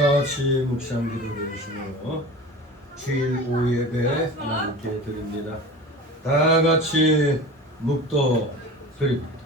다같이 묵상 기도드리시며 주일 오예배 하나님께 드립니다. 다같이 묵도 드립니다.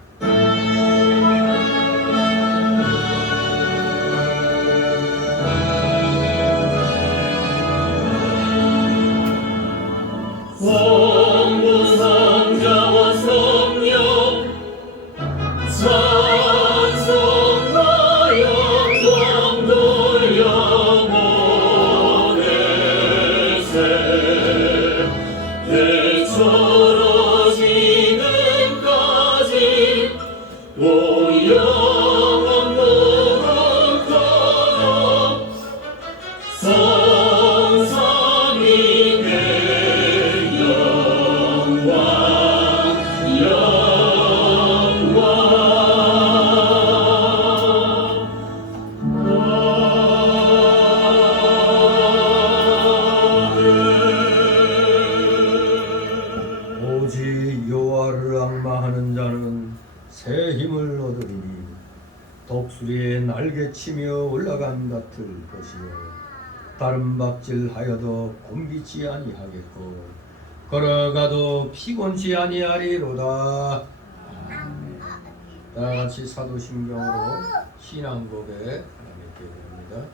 독수리의 날개치며 올라간 같을 것이요 다른 박질하여도 곤비치 아니하겠고 걸어가도 피곤치 아니하리로다. 다같이 사도신경으로 신앙고백 하나님께 드립니다.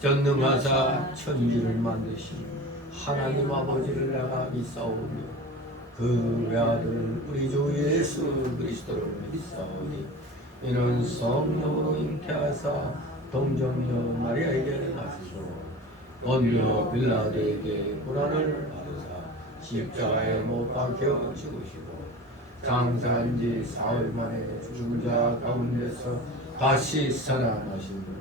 전능하사 천지를 만드신 하나님 아버지를 내가 믿사오며 그 외아들 우리 주 예수 그리스도를 믿사오니 이는 성령으로 잉태하사 동정녀 마리아에게 나시고 언녀 빌라도에게 고난을 받으사 십자가에 못 박혀 죽으시고 장사한 지 사흘 만에 죽은 자 가운데서 다시 살아나시고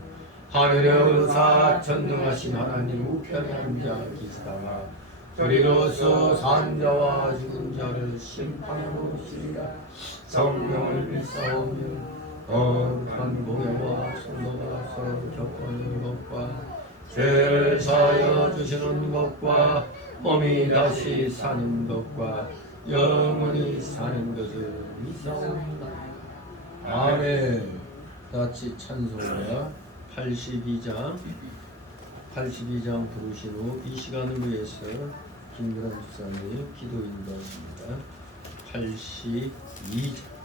하늘에 오르사 전능하신 하나님 우편에 앉아 계시다가 그리로서 산 자와 죽은 자를 심판하러 오시리라. 성령을 믿사오며 거룩한 공예와 성도가 서로 격하는 것과 죄를 사하여 주시는 것과 몸이 다시 사는 것과 영원히 사는 것을 믿사옵니다. 아멘. 같이 찬송가 82장 부르신 후 이 시간을 위해서 김그람 집사님 기도 인도하십니다. 82장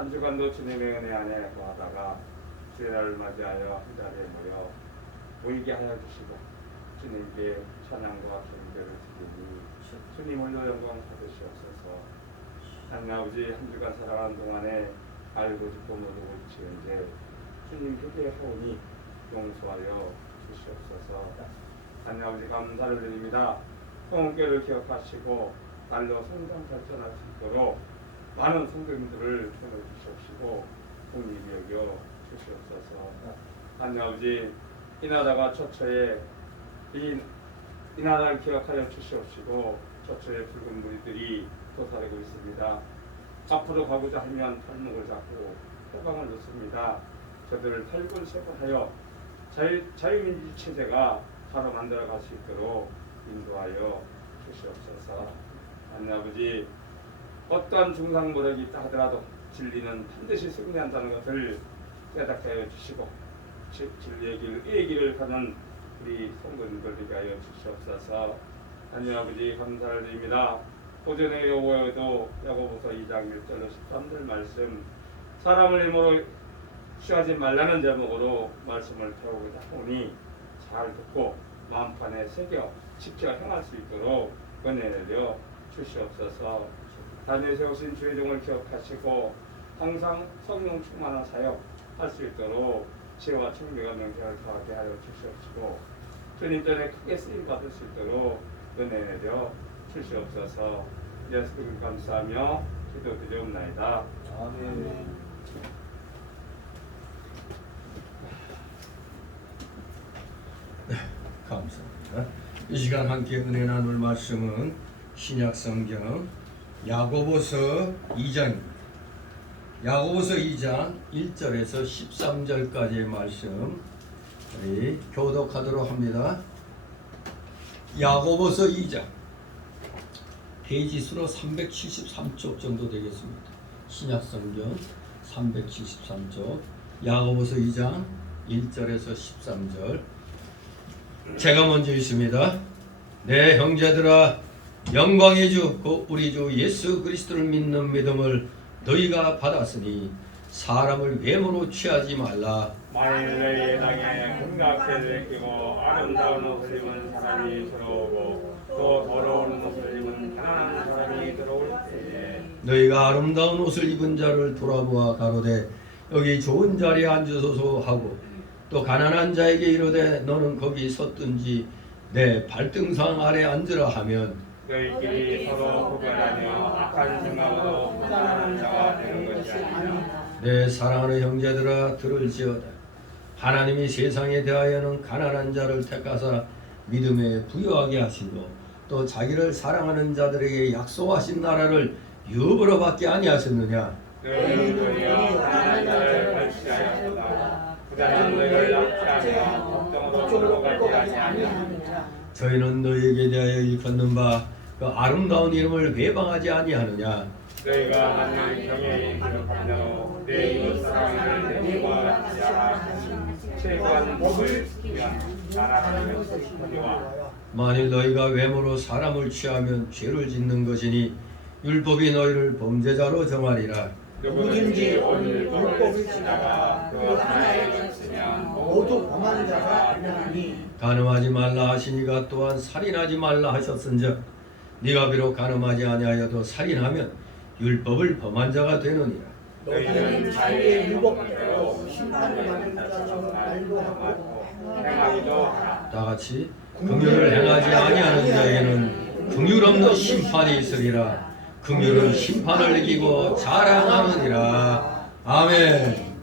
한 주간도 주님의 은혜 안에 거하다가 주의 날을 맞이하여 한 자리에 모여 모이게 하여 주시고 주님께 찬양과 경배를 드리니 주님 홀로 영광 받으시옵소서. 하나님 아버지, 한 주간 살아가는 동안에 알고 듣고 모르고 지은죄 주님 회개하오니 용서하여 주시옵소서. 하나님 아버지, 감사를 드립니다. 성교를 기억하시고 날로 성장 발전할 수 있도록 많은 성도님들을 보내주시옵시고 공립히 여겨 주시옵소서. 하나님 아버지, 이나다가 처처에 이나다를 기억하여 주시옵시고 처처에 붉은 무리들이 도사리고 있습니다. 앞으로 가고자 하면 발목을 잡고 호강을 놓습니다. 저들을 탈군세분하여 자유민주 체제가 바로 만들어갈 수 있도록 인도하여 주시옵소서. 하나님 아버지, 어떠한 중상모략이 있다 하더라도 진리는 반드시 승리한다는 것을 깨닫게 하여 주시고 진리의 길, 의의 길을 가는 우리 성도님들 되게 하여 주시옵소서. 하나님 아버지, 감사를 드립니다. 오전에 여호와도 야고보서 2장 1절로 13절 말씀, 사람을 힘으로 취하지 말라는 제목으로 말씀을 배우고자 하오니 잘 듣고 마음판에 새겨 지켜 행할 수 있도록 은혜 내려 주시옵소서. 단에 세우신 주의 종을 기억하시고 항상 성령 충만한 사역 할 수 있도록 지혜와 청교가 명령을 더하게 하여 주시옵시고 주님 전에 크게 쓰임 받을 수 있도록 은혜 내려 주시옵소서. 예수 그리스도 감사하며 기도드리옵나이다. 아멘. 감사합니다. 이 시간 함께 은혜 나눌 말씀은 신약성경 야고보서 2장입니다. 야고보서 2장 1절에서 13절까지의 말씀 우리 교독하도록 합니다. 야고보서 2장 페이지 수로 373쪽 정도 되겠습니다. 신약성경 373쪽 야고보서 2장 1절에서 13절 제가 먼저 읽습니다. 내 형제들아, 영광의 주 곧 우리 주 예수 그리스도를 믿는 믿음을 너희가 받았으니 사람을 외모로 취하지 말라. 만일 너희의 땅에 금각새를 끼고 아름다운 옷을 입은 사람이 들어오고 또 더러운 옷을 입은 가난한 사람이 들어올 때에 너희가 아름다운 옷을 입은 자를 돌아보아 가로되 여기 좋은 자리에 앉으소서 하고 또 가난한 자에게 이르되 너는 거기 섰든지 내 발등상 아래 앉으라 하면 너희끼리 서로 구별하며 악한 생각으로 분란하는 자가 되는 것이 아니냐. 내 사랑하는 형제들아, 들을지어다. 하나님이 세상에 대하여는 가난한 자를 택하사 믿음에 부유하게 하시고 또 자기를 사랑하는 자들에게 약속하신 나라를 유업으로 받게 아니하셨느냐. 너희는 도리어 가난한 자를 발치하였다. 부자는 너희를 약취하며 걱정으로 끌고 가지 아니하느냐. 저희는 너희에게 대하여 일컫는 바 그 아름다운 이름을 회방하지 아니하느냐. 너희가 만일 경외히 기록하며 내 이웃 사랑을 내 몸과 같이 하시는 최고한 법을 위한 나라를 지키거니와 만일 너희가 외모로 사람을 취하면 죄를 짓는 것이니 율법이 너희를 범죄자로 정하리라. 누구든지 오늘 율법을 지키다가 그 하나에 갇히면 모두 범한 자가 아니하니. 간음하지 말라 하시니가 또한 살인하지 말라 하셨은즉 네가 비록 간음하지 아니하여도 살인하면 율법을 범한 자가 되느니라. 너희는 자유의 율법대로 심판을 받을 자처럼 말도 하고 행하기도 하라. 다 같이 긍휼을 행하지 아니하는 자에게는 긍휼 없는 심판이 있으리라. 긍휼은 심판을 이기고 자랑하느니라. 아멘.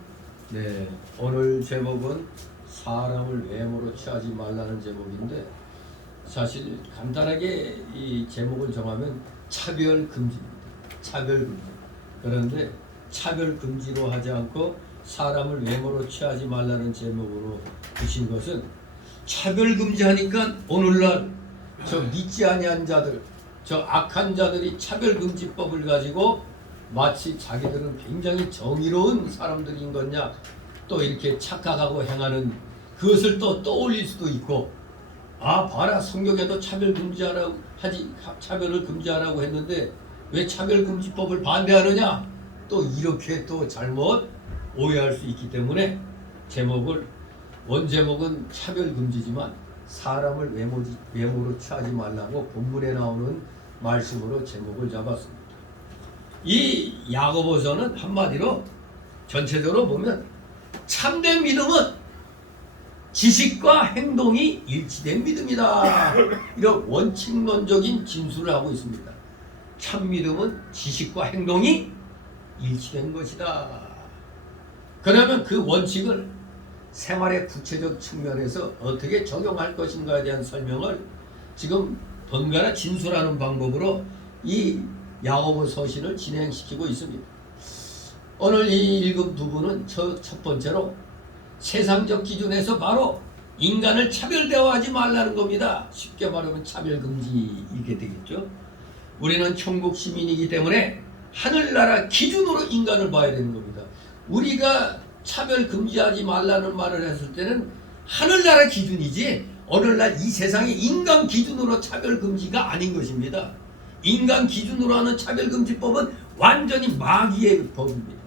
네, 오늘 제목은 사람을 외모로 취하지 말라는 제목인데 사실 간단하게 이 제목을 정하면 차별 금지입니다. 차별 금지. 그런데 차별 금지로 하지 않고 사람을 외모로 취하지 말라는 제목으로 주신 것은 차별 금지하니까 오늘날 저 믿지 아니한 자들, 저 악한 자들이 차별 금지법을 가지고 마치 자기들은 굉장히 정의로운 사람들인 거냐 또 이렇게 착각하고 행하는 그것을 또 떠올릴 수도 있고 아 봐라 성경에도 차별을 금지하라고 했는데 왜 차별금지법을 반대하느냐 또 이렇게 또 잘못 오해할 수 있기 때문에 원제목은 차별금지지만 사람을 외모로 취하지 말라고 본문에 나오는 말씀으로 제목을 잡았습니다. 이 야고보서는 한마디로 전체적으로 보면 참된 믿음은 지식과 행동이 일치된 믿음이다. 이런 원칙론적인 진술을 하고 있습니다. 참 믿음은 지식과 행동이 일치된 것이다. 그러면 그 원칙을 생활의 구체적 측면에서 어떻게 적용할 것인가에 대한 설명을 지금 번갈아 진술하는 방법으로 이 야고보 서신을 진행시키고 있습니다. 오늘 이 읽은 부분은 첫 번째로 세상적 기준에서 바로 인간을 차별 대우하지 말라는 겁니다. 쉽게 말하면 차별금지 이게 되겠죠. 우리는 천국 시민이기 때문에 하늘나라 기준으로 인간을 봐야 되는 겁니다. 우리가 차별금지하지 말라는 말을 했을 때는 하늘나라 기준이지 오늘날 이 세상의 인간 기준으로 차별금지가 아닌 것입니다. 인간 기준으로 하는 차별금지법은 완전히 마귀의 법입니다.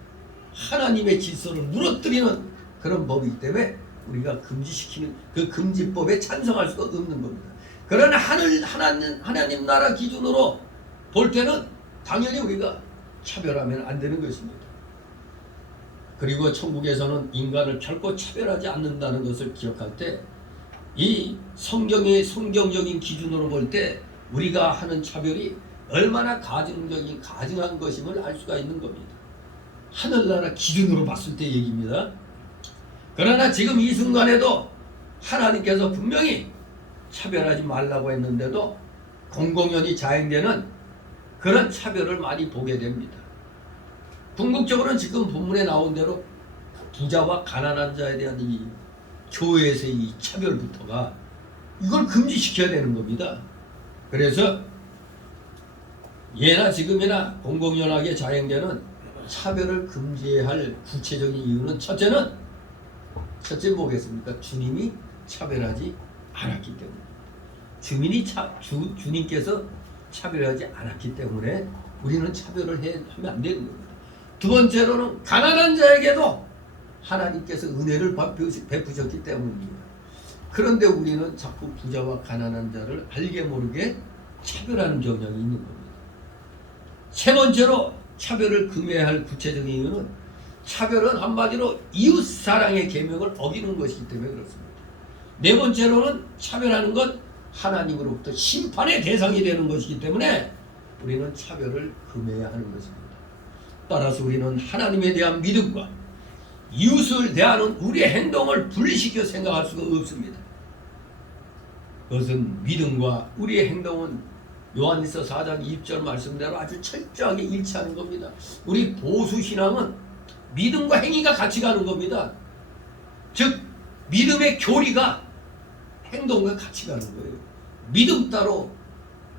하나님의 질서를 무너뜨리는 그런 법이기 때문에 우리가 금지시키는 그 금지법에 찬성할 수가 없는 겁니다. 그러나 하나님 나라 기준으로 볼 때는 당연히 우리가 차별하면 안 되는 것입니다. 그리고 천국에서는 인간을 결코 차별하지 않는다는 것을 기억할 때 이 성경적인 기준으로 볼 때 우리가 하는 차별이 얼마나 가증한 것임을 알 수가 있는 겁니다. 하늘나라 기준으로 봤을 때 얘기입니다. 그러나 지금 이 순간에도 하나님께서 분명히 차별하지 말라고 했는데도 공공연히 자행되는 그런 차별을 많이 보게 됩니다. 궁극적으로는 지금 본문에 나온 대로 부자와 가난한 자에 대한 이 교회에서의 이 차별부터가 이걸 금지시켜야 되는 겁니다. 그래서 예나 지금이나 공공연하게 자행되는 차별을 금지해야 할 구체적인 이유는 첫째 뭐겠습니까? 주님이 차별하지 않았기 때문에 주님께서 차별하지 않았기 때문에 우리는 차별을 하면 안 되는 겁니다. 두 번째로는 가난한 자에게도 하나님께서 은혜를 베푸셨기 때문입니다. 그런데 우리는 자꾸 부자와 가난한 자를 알게 모르게 차별하는 경향이 있는 겁니다. 세 번째로 차별을 금해야 할 구체적인 이유는 차별은 한마디로 이웃사랑의 계명을 어기는 것이기 때문에 그렇습니다. 네 번째로는 차별하는 것 하나님으로부터 심판의 대상이 되는 것이기 때문에 우리는 차별을 금해야 하는 것입니다. 따라서 우리는 하나님에 대한 믿음과 이웃을 대하는 우리의 행동을 분리시켜 생각할 수가 없습니다. 그것은 믿음과 우리의 행동은 요한일서 4장 2절 말씀대로 아주 철저하게 일치하는 겁니다. 우리 보수신앙은 믿음과 행위가 같이 가는 겁니다. 즉 믿음의 교리가 행동과 같이 가는 거예요. 믿음 따로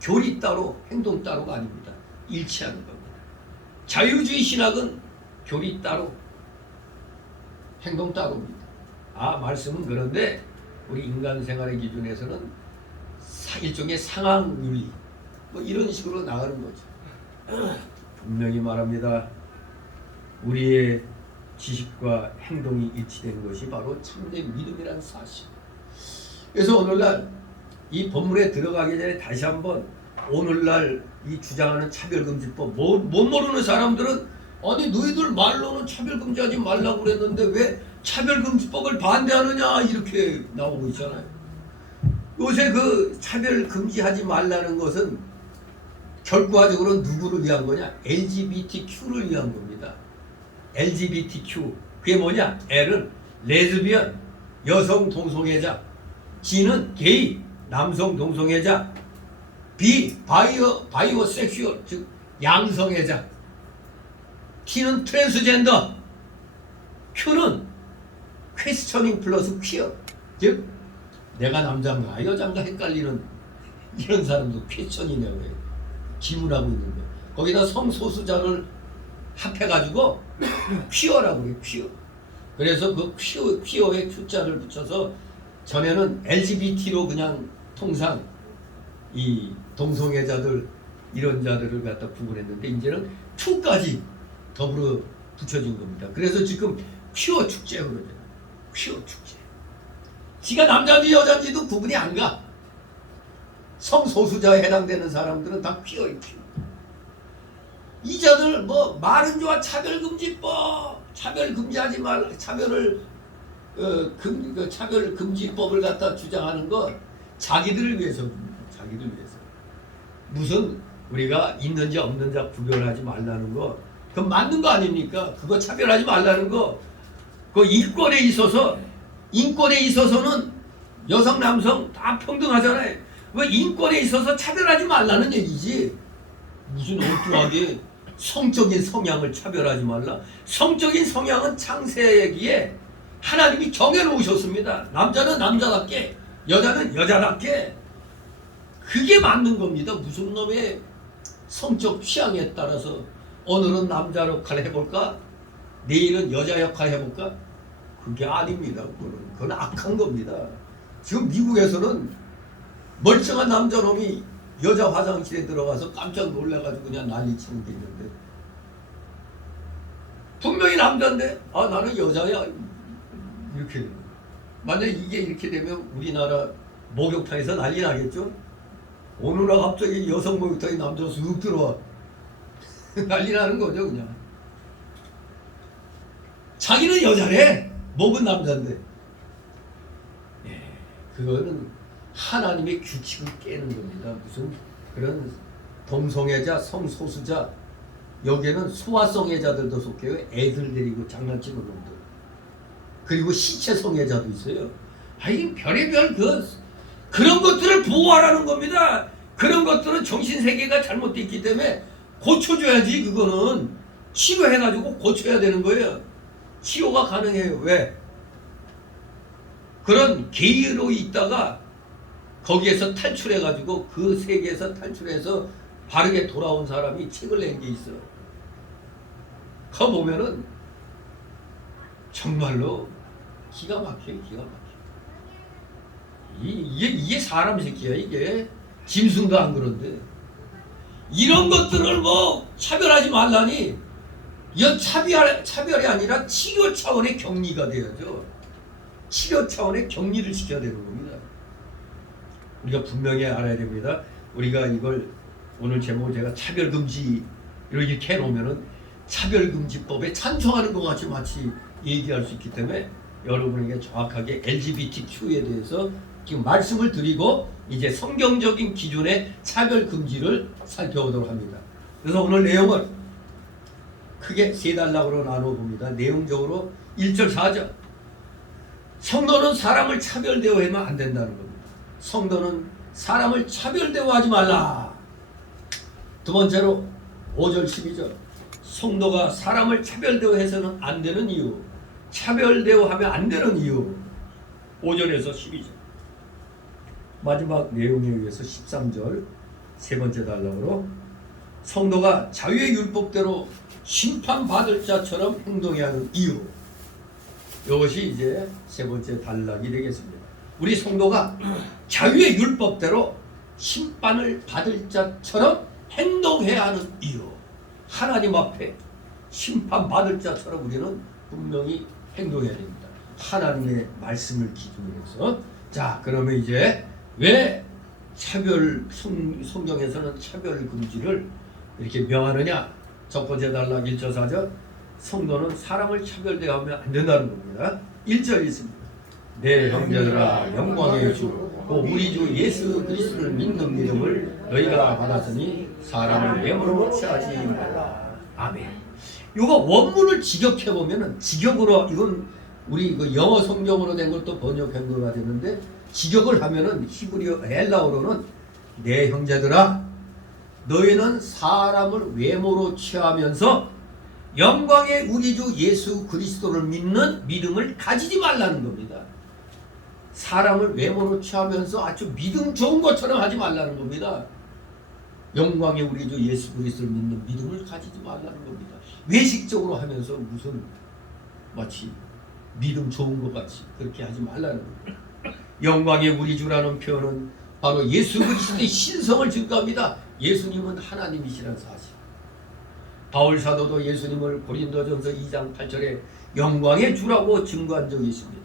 교리 따로 행동 따로가 아닙니다. 일치하는 겁니다. 자유주의 신학은 교리 따로 행동 따로입니다. 말씀은 그런데 우리 인간 생활의 기준에서는 일종의 상황윤리 이런 식으로 나가는 거죠. 분명히 말합니다. 우리의 지식과 행동이 일치된 것이 바로 참된 믿음이라는 사실. 그래서 오늘날 이 본문에 들어가기 전에 다시 한번 오늘날 이 주장하는 차별금지법 못 모르는 사람들은 아니 너희들 말로는 차별금지하지 말라고 그랬는데 왜 차별금지법을 반대하느냐 이렇게 나오고 있잖아요. 요새 그 차별금지하지 말라는 것은 결과적으로 누구를 위한 거냐? LGBTQ를 위한 겁니다. LGBTQ 그게 뭐냐? L은 레즈비언 여성 동성애자, G는 게이 남성 동성애자, B 바이오섹슈얼 즉 양성애자, T는 트랜스젠더, Q는 퀘스처닝 플러스 퀴어 즉 내가 남자인가 여자인가 헷갈리는 이런 사람도 퀘스처닝이라고 해요. 질문하고 있는 거예요. 거기다 성소수자를 합해가지고 퀴어라고 해요. 퀴어. 그래서 그 퀴어에 Q자를 붙여서 전에는 LGBT로 그냥 통상 이 동성애자들 이런 자들을 갖다 구분했는데 이제는 Q까지 더불어 붙여진 겁니다. 그래서 지금 퀴어 축제라고 그러잖아요. 퀴어 축제. 지가 남자인지 여자인지도 구분이 안 가. 성소수자에 해당되는 사람들은 다 퀴어예요. 퀴어. 이자들 뭐 말은 좋아 차별금지법, 차별금지하지 말, 차별금지법을 갖다 주장하는 건 자기들을 위해서입니다. 자기들 위해서. 무슨 우리가 있는지 없는지 구별하지 말라는 거, 그건 맞는 거 아닙니까? 그거 차별하지 말라는 거. 그 인권에 있어서는 여성 남성 다 평등하잖아요. 그 인권에 있어서 차별하지 말라는 얘기지. 무슨 엉뚱하게 성적인 성향을 차별하지 말라. 성적인 성향은 창세기에 하나님이 정해놓으셨습니다. 남자는 남자답게, 여자는 여자답게. 그게 맞는 겁니다. 무슨 놈의 성적 취향에 따라서 오늘은 남자 역할 해볼까? 내일은 여자 역할 해볼까? 그게 아닙니다. 그건 악한 겁니다. 지금 미국에서는 멀쩡한 남자놈이 여자 화장실에 들어가서 깜짝 놀라가지고 그냥 난리치는 게 있는데, 분명히 남자인데 나는 여자야 이렇게. 만약 이게 이렇게 되면 우리나라 목욕탕에서 난리 나겠죠? 어느 날 갑자기 여성 목욕탕에 남자가 쑥 들어와 난리 나는 거죠. 그냥 자기는 여자래, 목은 남자인데. 그거는 하나님의 규칙을 깨는 겁니다. 무슨 그런 동성애자, 성소수자, 여기에는 소아성애자들도 속해요. 애들 데리고 장난치는 놈들. 그리고 시체성애자도 있어요. 이 별의별 그런 것들을 보호하라는 겁니다. 그런 것들은 정신세계가 잘못되어 있기 때문에 고쳐줘야지. 그거는 치료해가지고 고쳐야 되는 거예요. 치료가 가능해요. 왜? 그런 게이로 있다가 거기에서 탈출해가지고 그 세계에서 탈출해서 바르게 돌아온 사람이 책을 낸 게 있어. 그거 보면은 정말로 기가 막혀요. 기가 막혀. 이게 사람 새끼야. 이게 짐승도 안 그런데 이런 것들을 뭐 차별하지 말라니. 이건 차별이 아니라 치료 차원의 격리가 돼야죠. 치료 차원의 격리를 시켜야 되는 겁니다. 우리가 분명히 알아야 됩니다. 우리가 이걸 오늘 제목을 제가 차별금지 이렇게 해놓으면은 차별금지법에 찬성하는 것 같이 마치 얘기할 수 있기 때문에 여러분에게 정확하게 LGBTQ에 대해서 지금 말씀을 드리고 이제 성경적인 기준의 차별금지를 살펴보도록 합니다. 그래서 오늘 내용을 크게 세 단락으로 나눠봅니다. 내용적으로 1절 4절. 성도는 사람을 차별 대우하면 안 된다는 겁니다. 성도는 사람을 차별 대우하지 말라. 두 번째로 5절 12절. 성도가 사람을 차별 대우해서는 안 되는 이유. 차별 대우하면 안 되는 이유. 5절에서 12절. 마지막 내용에 의해서 13절 세 번째 단락으로 성도가 자유의 율법대로 심판받을 자처럼 행동해야 하는 이유. 이것이 이제 세 번째 단락이 되겠습니다. 우리 성도가 자유의 율법대로 심판을 받을 자처럼 행동해야 하는 이유. 하나님 앞에 심판받을 자처럼 우리는 분명히 행동해야 됩니다. 하나님의 말씀을 기준으로 해서. 자, 그러면 이제 왜 성경에서는 차별 금지를 이렇게 명하느냐? 첫 번째 단락 1절 4절. 성도는 사람을 차별대하면 안 된다는 겁니다. 1절 있습니다. 내 형제들아, 영광의 주 우리 주 예수 그리스도를 믿는 믿음을 너희가 받았으니 사람을 외모로 취하지 말라. 아멘. 이거 원문을 직역해 보면은, 직역으로 이건 우리 그 영어 성경으로 된 것도 번역한 거가 되는데, 직역을 하면은 히브리어 헬라어로는 내 형제들아, 너희는 사람을 외모로 취하면서 영광의 우리 주 예수 그리스도를 믿는 믿음을 가지지 말라는 겁니다. 사람을 외모로 취하면서 아주 믿음 좋은 것처럼 하지 말라는 겁니다. 영광의 우리 주 예수 그리스도를 믿는 믿음을 가지지 말라는 겁니다. 외식적으로 하면서 무슨 마치 믿음 좋은 것 같이 그렇게 하지 말라는 겁니다. 영광의 우리 주라는 표현은 바로 예수 그리스도의 신성을 증거합니다. 예수님은 하나님이시라는 사실. 바울 사도도 예수님을 고린도전서 2장 8절에 영광의 주라고 증거한 적이 있습니다.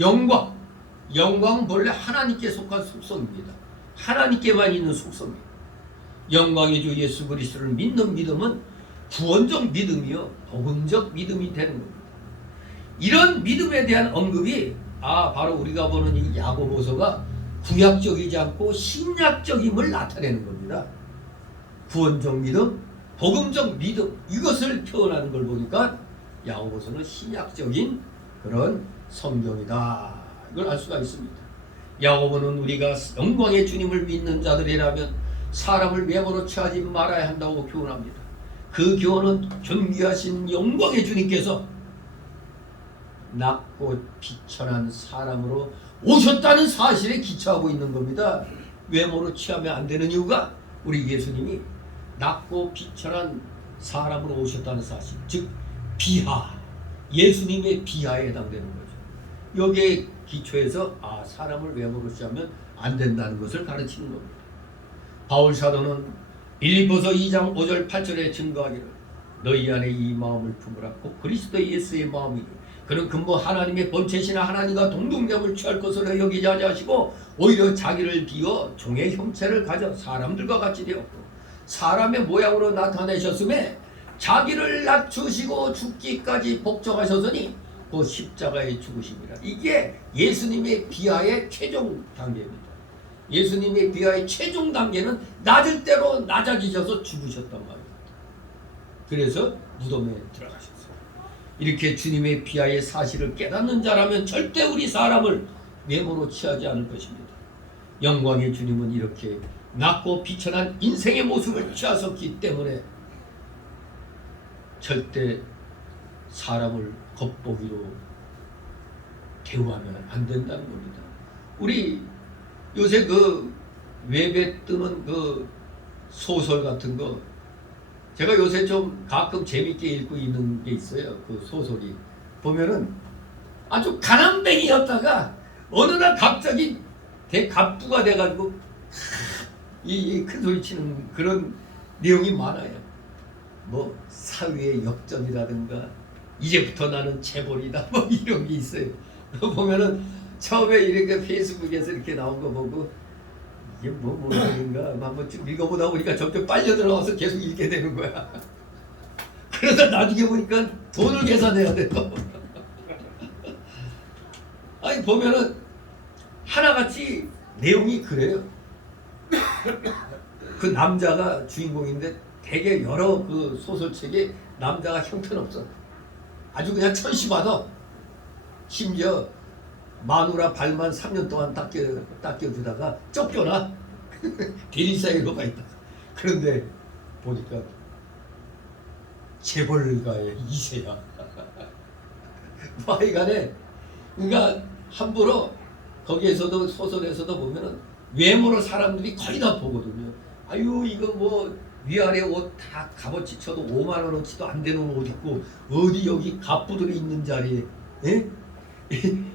영광 본래 하나님께 속한 속성입니다. 하나님께만 있는 속성이에요. 영광의 주 예수 그리스도를 믿는 믿음은 구원적 믿음이요 복음적 믿음이 되는 겁니다. 이런 믿음에 대한 언급이 바로 우리가 보는 이 야고보서가 구약적이지 않고 신약적임을 나타내는 겁니다. 구원적 믿음, 복음적 믿음, 이것을 표현하는 걸 보니까 야고보서는 신약적인 그런 성경이다, 이걸 알 수가 있습니다. 야고보는 우리가 영광의 주님을 믿는 자들이라면 사람을 외모로 취하지 말아야 한다고 교훈합니다. 그 교훈은 존귀하신 영광의 주님께서 낮고 비천한 사람으로 오셨다는 사실에 기초하고 있는 겁니다. 외모로 취하면 안 되는 이유가 우리 예수님이 낮고 비천한 사람으로 오셨다는 사실, 즉 비하, 예수님의 비하에 해당되는 거죠. 여기에 기초해서 사람을 외모로 취하면 안 된다는 것을 가르치는 겁니다. 바울 사도는 빌립보서 2장 5절 8절에 증거하기를 너희 안에 이 마음을 품으라 곧 그리스도 예수의 마음이니 그는 근본 하나님의 본체시나 하나님과 동등됨을 취할 것으로 여기지 아니하시고 오히려 자기를 비워 종의 형체를 가져 사람들과 같이 되었고 사람의 모양으로 나타내셨음에 자기를 낮추시고 죽기까지 복종하셨으니 그 십자가의 죽으심이라. 이게 예수님의 비하의 최종 단계입니다. 예수님의 비하의 최종 단계는 낮을 대로 낮아지셔서 죽으셨단 말입니다. 그래서 무덤에 들어가셨어요. 이렇게 주님의 비하의 사실을 깨닫는 자라면 절대 우리 사람을 외모로 취하지 않을 것입니다. 영광의 주님은 이렇게 낮고 비천한 인생의 모습을 취하셨기 때문에 절대 사람을 겉보기로 대우하면 안 된다는 겁니다. 우리 요새 그 웹에 뜨는 그 소설 같은 거 제가 요새 좀 가끔 재밌게 읽고 있는 게 있어요. 그 소설이 보면은 아주 가난뱅이였다가 어느 날 갑자기 대갑부가 돼가지고 이 큰 소리 치는 그런 내용이 많아요. 뭐 사회의 역전이라든가 이제부터 나는 재벌이다 뭐 이런 게 있어요. 보면은 처음에 이렇게 페이스북에서 이렇게 나온 거 보고 이게 뭔 소리인가 한번 쭉 읽어보다 보니까 점점 빨려 들어가서 계속 읽게 되는 거야. 그러다 나중에 보니까 돈을 계산해야 돼요. 아니 보면은 하나같이 내용이 그래요. 그 남자가 주인공인데 되게 여러 그 소설책에 남자가 형편없어. 아주 그냥 천시받아. 심지어 마누라 발만 3년 동안 닦여주다가 쫓겨나. 대리사회로 가 있다. 그런데 보니까 재벌가의 2세야. 하여간에 그러니까 함부로 거기에서도 소설에서도 보면은 외모로 사람들이 거의 다 보거든요. 아유 이거 뭐 위아래 옷 다 값어치 쳐도 5만 원어치도 안 되는 옷 입고 어디 여기 갑부들이 있는 자리에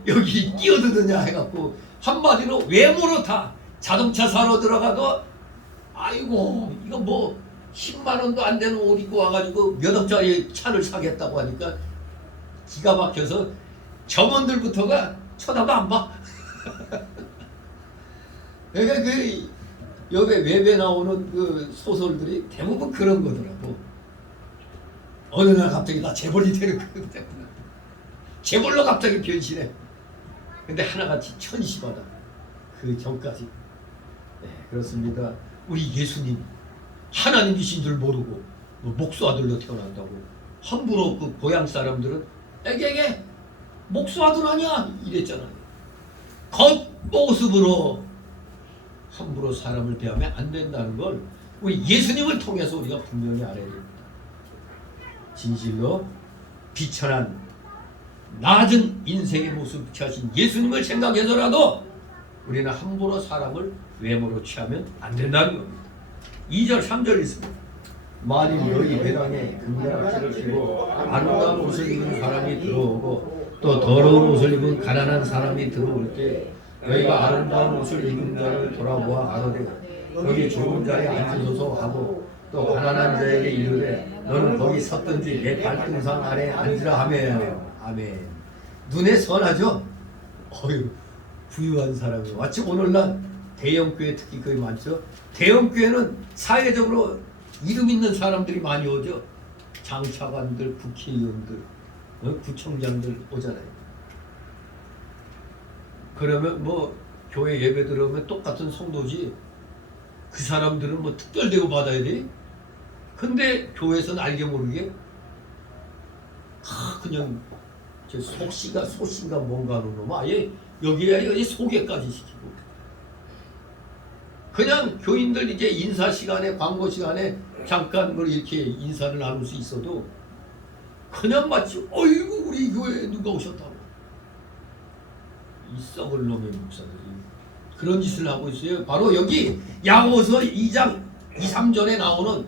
여기 끼어드느냐 해갖고 한마디로 외모로 다 자동차 사러 들어가도 아이고 이거 뭐 10만 원도 안 되는 옷 입고 와가지고 몇 억짜리 차를 사겠다고 하니까 기가 막혀서 점원들부터가 쳐다도 안 봐. 그러니까 그 여기 웹에 나오는 그 소설들이 대부분 그런 거더라고. 어느 날 갑자기 나 재벌이 되는 거거든. 재벌로 갑자기 변신해. 근데 하나같이 천시받아. 그 전까지. 네, 그렇습니다. 우리 예수님 하나님이신 줄 모르고 목수 아들로 태어난다고 함부로 그 고향 사람들은 에게 목수 아들 아니야 이랬잖아요. 겉모습으로 함부로 사람을 대하면 안 된다는 걸 우리 예수님을 통해서 우리가 분명히 알아야 됩니다. 진실로 비천한 낮은 인생의 모습을 취하신 예수님을 생각해서라도 우리는 함부로 사람을 외모로 취하면 안 된다는 겁니다. 2절 3절 있습니다. 만일 너희 회당에 금가락지를 피고 아름다운 옷을 입은 사람이 들어오고 또 더러운 옷을 입은 가난한 사람이 들어올 때 너희가 아름다운 옷을 입은 자를 돌아보아 가로되 여기 좋은 자리에 앉으소서 하고 또 가난한 자에게 이르되 너는 거기 섰든지 내 발등상 아래 앉으라 하며 아멘. 눈에 선하죠? 어휴, 부유한 사람이 마치 오늘날 대형교회 특히 거의 많죠. 대형교회는 사회적으로 이름 있는 사람들이 많이 오죠. 장차관들, 국회의원들, 구청장들 오잖아요. 그러면 뭐 교회 예배 들어오면 똑같은 성도지 그 사람들은 뭐 특별 대우 받아야 돼? 근데 교회에서는 알게 모르게 그냥 저 소씨가 뭔가 하는 놈 아예 여기 소개까지 시키고 그냥 교인들 이제 인사 시간에 광고 시간에 잠깐 뭐 이렇게 인사를 나눌 수 있어도 그냥 마치 어이구 우리 교회에 누가 오셨다고 이 썩을 놈의 목사들이 그런 짓을 하고 있어요. 바로 여기 야고보서 2장 2, 3절에 나오는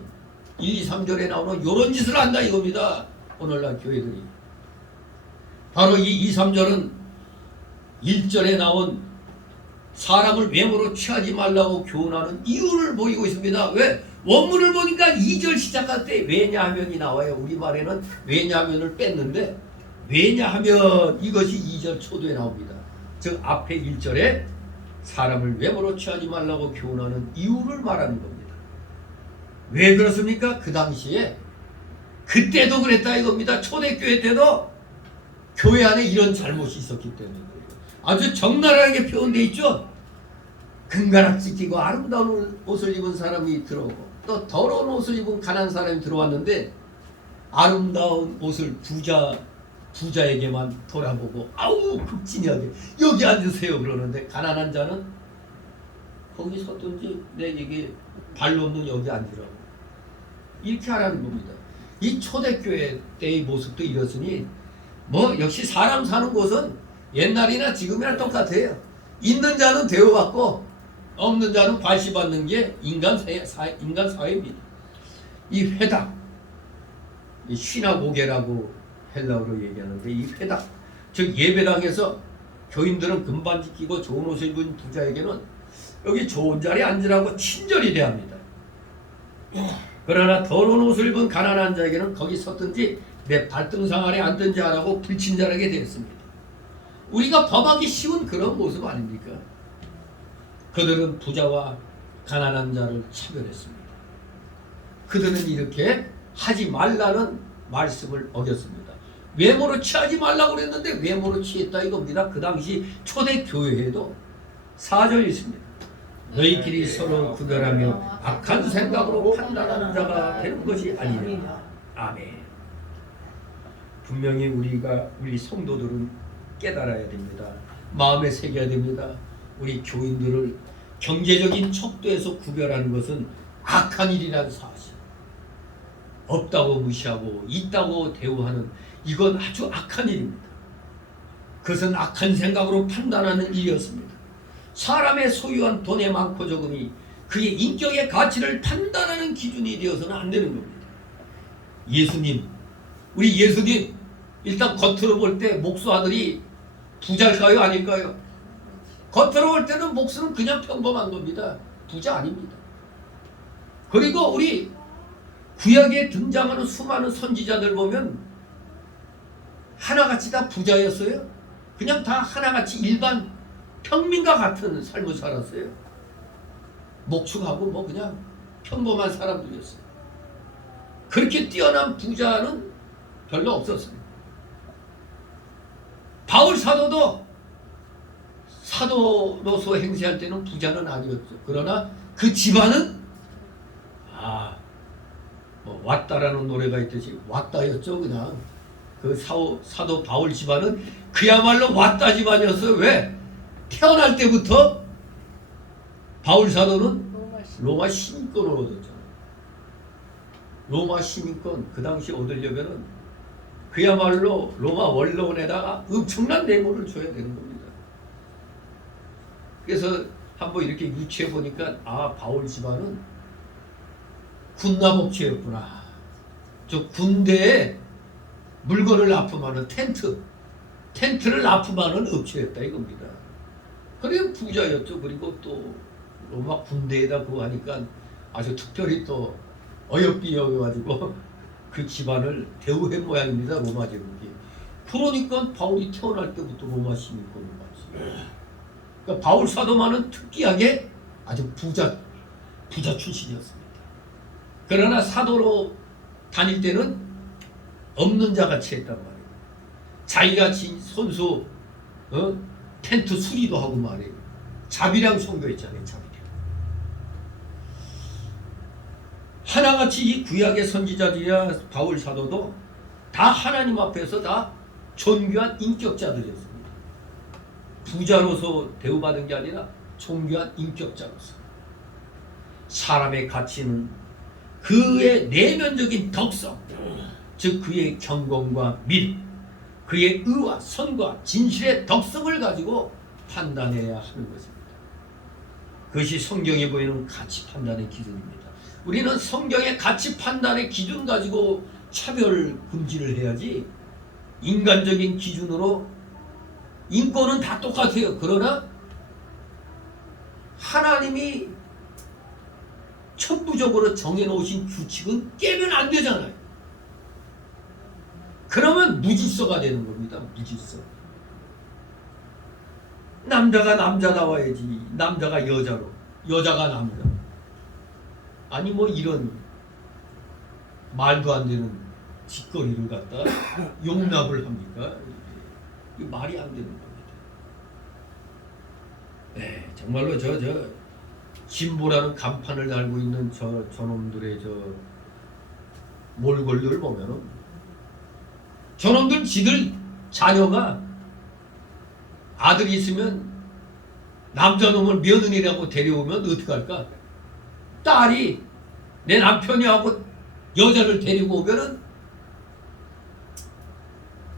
1, 2, 3절에 나오는 이런 짓을 한다 이겁니다. 오늘날 교회들이 바로 이 2, 3절은 1절에 나온 사람을 외모로 취하지 말라고 교훈하는 이유를 보이고 있습니다. 왜? 원문을 보니까 2절 시작할 때 왜냐하면이 나와요. 우리말에는 왜냐하면을 뺐는데 왜냐하면 이것이 2절 초도에 나옵니다. 즉 앞에 1절에 사람을 외모로 취하지 말라고 교훈하는 이유를 말하는 겁니다. 왜 그렇습니까? 그 당시에 그때도 그랬다 이겁니다. 초대교회 때도 교회 안에 이런 잘못이 있었기 때문에 아주 적나라하게 표현되어 있죠. 금가락지 끼고 아름다운 옷을 입은 사람이 들어오고 또 더러운 옷을 입은 가난한 사람이 들어왔는데 아름다운 옷을 부자에게만 돌아보고 아우 극진하게 여기 앉으세요 그러는데 가난한 자는 거기 섰든지 내게 발로 없는 여기 앉으라고 이렇게 하라는 겁니다. 이 초대교회 때의 모습도 이렇으니 뭐 역시 사람 사는 곳은 옛날이나 지금이나 똑같아요. 있는 자는 대우받고 없는 자는 과시받는 게 인간 사회입니다. 이 회당, 이 시나고게라고 헬라어로 얘기하는데 이 회당, 즉 예배당에서 교인들은 금반지 끼고 좋은 옷을 입은 부자에게는 여기 좋은 자리에 앉으라고 친절히 대합니다. 그러나 더러운 옷을 입은 가난한 자에게는 거기 섰든지 내 발등상 아래 앉든지 하라고 불친절하게 대했습니다. 우리가 범하기 쉬운 그런 모습 아닙니까? 그들은 부자와 가난한 자를 차별했습니다. 그들은 이렇게 하지 말라는 말씀을 어겼습니다. 외모로 취하지 말라고 그랬는데 외모로 취했다 이겁니다. 그 당시 초대교회에도 4절이 있습니다. 너희끼리 서로 구별하며 악한 생각으로 판단하는 자가 되는 것이 아니냐. 아멘. 분명히 우리 성도들은 깨달아야 됩니다. 마음에 새겨야 됩니다. 우리 교인들을 경제적인 척도에서 구별하는 것은 악한 일이라는 사실. 없다고 무시하고 있다고 대우하는 이건 아주 악한 일입니다. 그것은 악한 생각으로 판단하는 일이었습니다. 사람의 소유한 돈의 많고 적음이 그의 인격의 가치를 판단하는 기준이 되어서는 안 되는 겁니다. 우리 예수님 일단 겉으로 볼 때 목수 아들이 부자일까요? 아닐까요? 겉으로 볼 때는 목수는 그냥 평범한 겁니다. 부자 아닙니다. 그리고 우리 구약에 등장하는 수많은 선지자들 보면 하나같이 다 부자였어요. 그냥 다 하나같이 일반 평민과 같은 삶을 살았어요. 목축하고 뭐 그냥 평범한 사람들이었어요. 그렇게 뛰어난 부자는 별로 없었습니다. 바울 사도도 사도로서 행세할 때는 부자는 아니었죠. 그러나 그 집안은 뭐 왔다라는 노래가 있듯이 왔다였죠. 그냥 그 사도 바울 집안은 그야말로 왔다 집안이었어요. 왜? 태어날 때부터 바울 사도는 로마 시민권을 얻었잖아요. 로마 시민권 그 당시 얻으려면은 그야말로 로마 원로원에다가 엄청난 뇌물을 줘야 되는 겁니다. 그래서 한번 이렇게 유추해 보니까 바울 집안은 군납업체였구나. 저 군대에 물건을 납품하는 텐트를 납품하는 업체였다 이겁니다. 그래 부자였죠. 그리고 또 로마 군대에다 그거 하니까 아주 특별히 또 어여삐 여겨가지고 그 집안을 대우한 모양입니다. 로마 제국이. 그러니까 바울이 태어날 때부터 로마 시민권을 받지. 그러니까 바울 사도만은 특이하게 아주 부자 출신이었습니다. 그러나 사도로 다닐 때는 없는 자같이 했단 말이에요. 자기가 손수 텐트 수리도 하고 말이에요. 자비랑 선교했잖아요. 자비랑. 하나같이 이 구약의 선지자들이나 바울 사도도 다 하나님 앞에서 다 존귀한 인격자들이었습니다. 부자로서 대우받은 게 아니라 존귀한 인격자로서. 사람의 가치는 그의 내면적인 덕성, 즉 그의 경건과 믿음, 그의 의와 선과 진실의 덕성을 가지고 판단해야 하는 것입니다. 그것이 성경에 보이는 가치 판단의 기준입니다. 우리는 성경의 가치 판단의 기준 가지고 차별 금지를 해야지, 인간적인 기준으로 인권은 다 똑같아요. 그러나 하나님이 천부적으로 정해놓으신 규칙은 깨면 안 되잖아요. 그러면 무질서가 되는 겁니다. 무질서. 남자가 남자다워야지. 남자가 여자로, 여자가 남자. 아니 뭐 이런 말도 안 되는 짓거리를 갖다 용납을 합니까? 이게 말이 안 되는 겁니다. 네, 정말로 저 진보라는 간판을 달고 있는 저놈들의 몰골들을 보면은, 저놈들 지들 자녀가 아들이 있으면 남자놈을 며느리라고 데려오면 어떻게 할까? 딸이 내 남편이 하고 여자를 데리고 오면은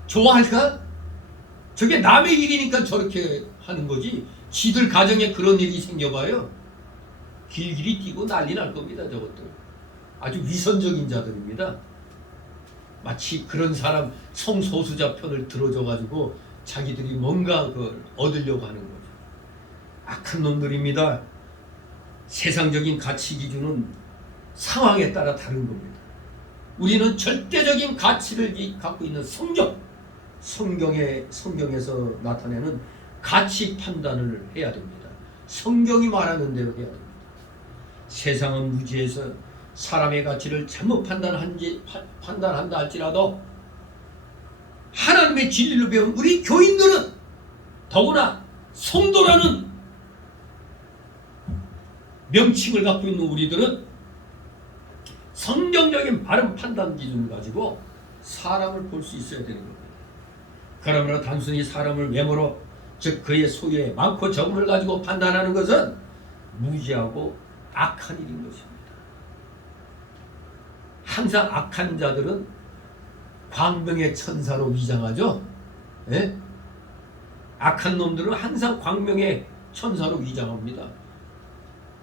좋아할까? 저게 남의 일이니까 저렇게 하는 거지. 지들 가정에 그런 일이 생겨봐요. 길길이 뛰고 난리 날 겁니다. 저것들 아주 위선적인 자들입니다. 마치 그런 사람 성소수자 편을 들어줘가지고 자기들이 뭔가 얻으려고 하는 거죠. 악한 놈들입니다. 세상적인 가치 기준은 상황에 따라 다른 겁니다. 우리는 절대적인 가치를 갖고 있는 성경에서 나타내는 가치 판단을 해야 됩니다. 성경이 말하는 대로 해야 됩니다. 세상은 무지해서 사람의 가치를 잘못 판단한다 할지라도 하나님의 진리를 배운 우리 교인들은, 더구나 성도라는 명칭을 갖고 있는 우리들은 성경적인 바른 판단 기준을 가지고 사람을 볼 수 있어야 되는 겁니다. 그러므로 단순히 사람을 외모로, 즉 그의 소유에 많고 적음을 가지고 판단하는 것은 무지하고 악한 일인 것입니다. 항상 악한 자들은 광명의 천사로 위장하죠. 예? 악한 놈들은 항상 광명의 천사로 위장합니다.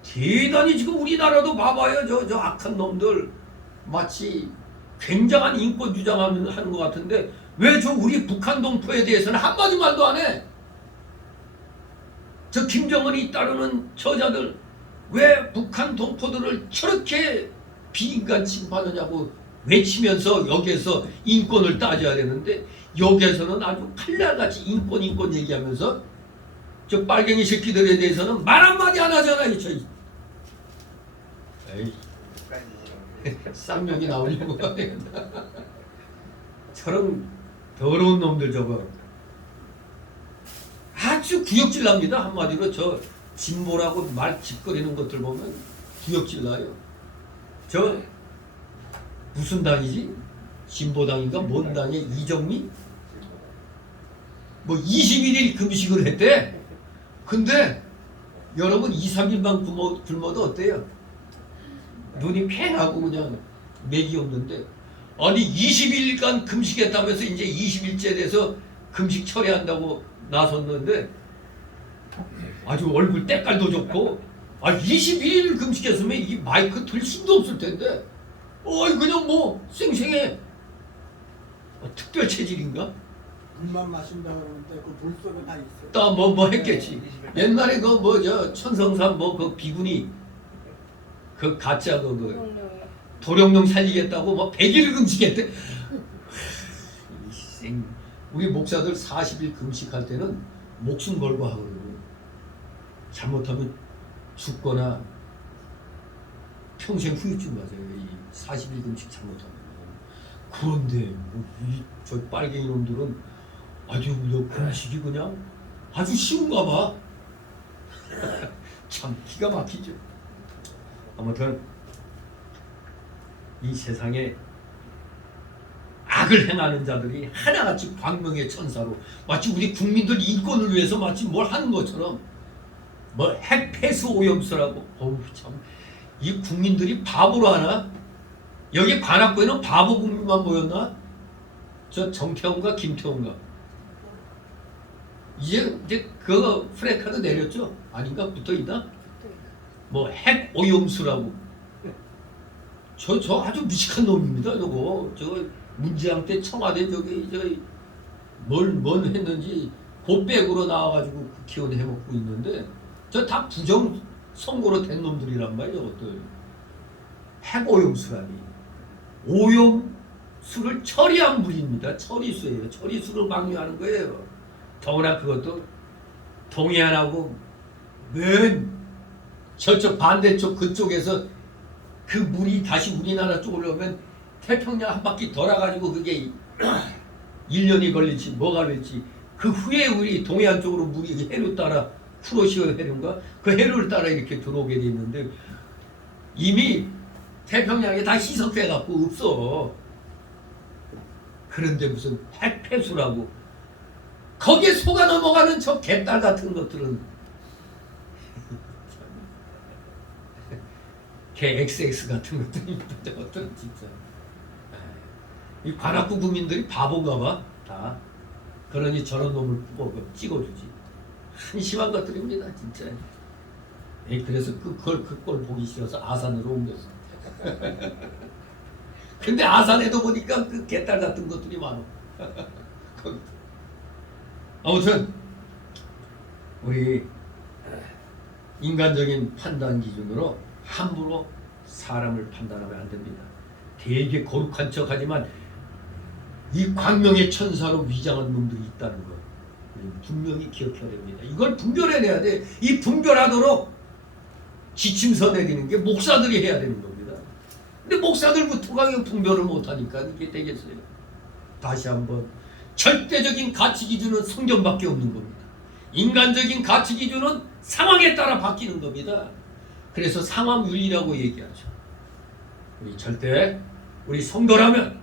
대단히 지금 우리나라도 봐봐요. 저 악한 놈들 마치 굉장한 인권 주장하는 것 같은데 왜 저 우리 북한 동포에 대해서는 한마디 말도 안 해? 저 김정은이 따르는 저자들 왜 북한 동포들을 저렇게 비인간 취급하느냐고 외치면서 여기에서 인권을 따져야 되는데, 여기에서는 아주 칼날같이 인권 얘기하면서 저 빨갱이 새끼들에 대해서는 말 한마디 안 하잖아요. 에이, 쌍욕이 나오려고 하네. 저런 더러운 놈들 저거 아주 구역질 납니다. 한마디로 저 진보라고 말 짓거리는 것들 보면 구역질 나요. 저 무슨 당이지? 진보당인가 뭔 당에 이정미? 뭐 21일 금식을 했대. 근데 여러분 2, 3일만 굶어도 어때요? 눈이 팽하고 그냥 맥이 없는데, 아니 21일간 금식했다면서 이제 20일째 돼서 금식 처리한다고 나섰는데 아주 얼굴 때깔도 좋고, 21일 금식했으면 이 마이크 들 힘도 없을 텐데 그냥 뭐 쌩쌩해. 특별 체질인가? 물만 마신다 그러는데 그 물속에 다 있어요. 또 뭐 했겠지. 옛날에 천성산 그 비구니 그 가짜 도룡뇽 살리겠다고 뭐 100일 금식했대. 우리 목사들 40일 금식할 때는 목숨 걸고 하거든요. 잘못하면 죽거나 평생 후유증 맞아요. 이 40일 금식 잘못하면. 그런데 저 빨갱이 놈들은 아주 금식이 그냥 아주 쉬운가 봐. 참 기가 막히죠. 아무튼 이 세상에 악을 행하는 자들이 하나같이 광명의 천사로 마치 우리 국민들 인권을 위해서 마치 뭘 하는 것처럼 뭐 핵폐수 오염수라고. 어우 참 이 국민들이 바보로 하나? 여기 관악구에는 바보 국민만 모였나? 저 정태훈가 김태훈가 이제 그 프레카드 내렸죠? 아닌가? 붙어있나? 뭐 핵 오염수라고. 저 아주 무식한 놈입니다. 저거 문재인 때 청와대 뭘 했는지 고백으로 나와가지고 국회의원 해먹고 있는데 저 다 부정 선거로 된 놈들이란 말이에요. 저것들. 핵 오염수라니. 오염수를 처리한 물입니다. 처리수예요. 처리수를 방류하는 거예요. 더구나 그것도 동해안하고 맨 저쪽 반대쪽 그쪽에서 그 물이 다시 우리나라 쪽으로 오면 태평양 한 바퀴 돌아가지고 그게 1년이 걸릴지 뭐가 될지 그 후에 우리 동해안 쪽으로 물이 해류 따라 쿠로시오 해류인가? 그 해류를 따라 이렇게 들어오게 돼 있는데 이미 태평양에 다 희석돼 갖고 없어. 그런데 무슨 핵폐수라고 거기에 속아 넘어가는 저 개딸 같은 것들은 개 XX 같은 것들입니다. 저것들은 진짜 이 관악구 국민들이 바본가 봐. 다 그러니 저런 놈을 찍어주지. 한심한 것들입니다 진짜. 그래서 그걸 보기 싫어서 아산으로 옮겼어. 근데 아산에도 보니까 그 개딸 같은 것들이 많아. 아무튼 우리 인간적인 판단 기준으로 함부로 사람을 판단하면 안 됩니다. 되게 거룩한 척하지만 이 광명의 천사로 위장한 놈들이 있다는 거 분명히 기억해야 됩니다. 이걸 분별해내야 돼. 이 분별하도록 지침서 내리는 게 목사들이 해야 되는 겁니다. 근데 목사들부터가 분별을 못하니까 이게 되겠어요. 다시 한번 절대적인 가치 기준은 성경밖에 없는 겁니다. 인간적인 가치 기준은 상황에 따라 바뀌는 겁니다. 그래서 상황윤리라고 얘기하죠. 우리 성도라면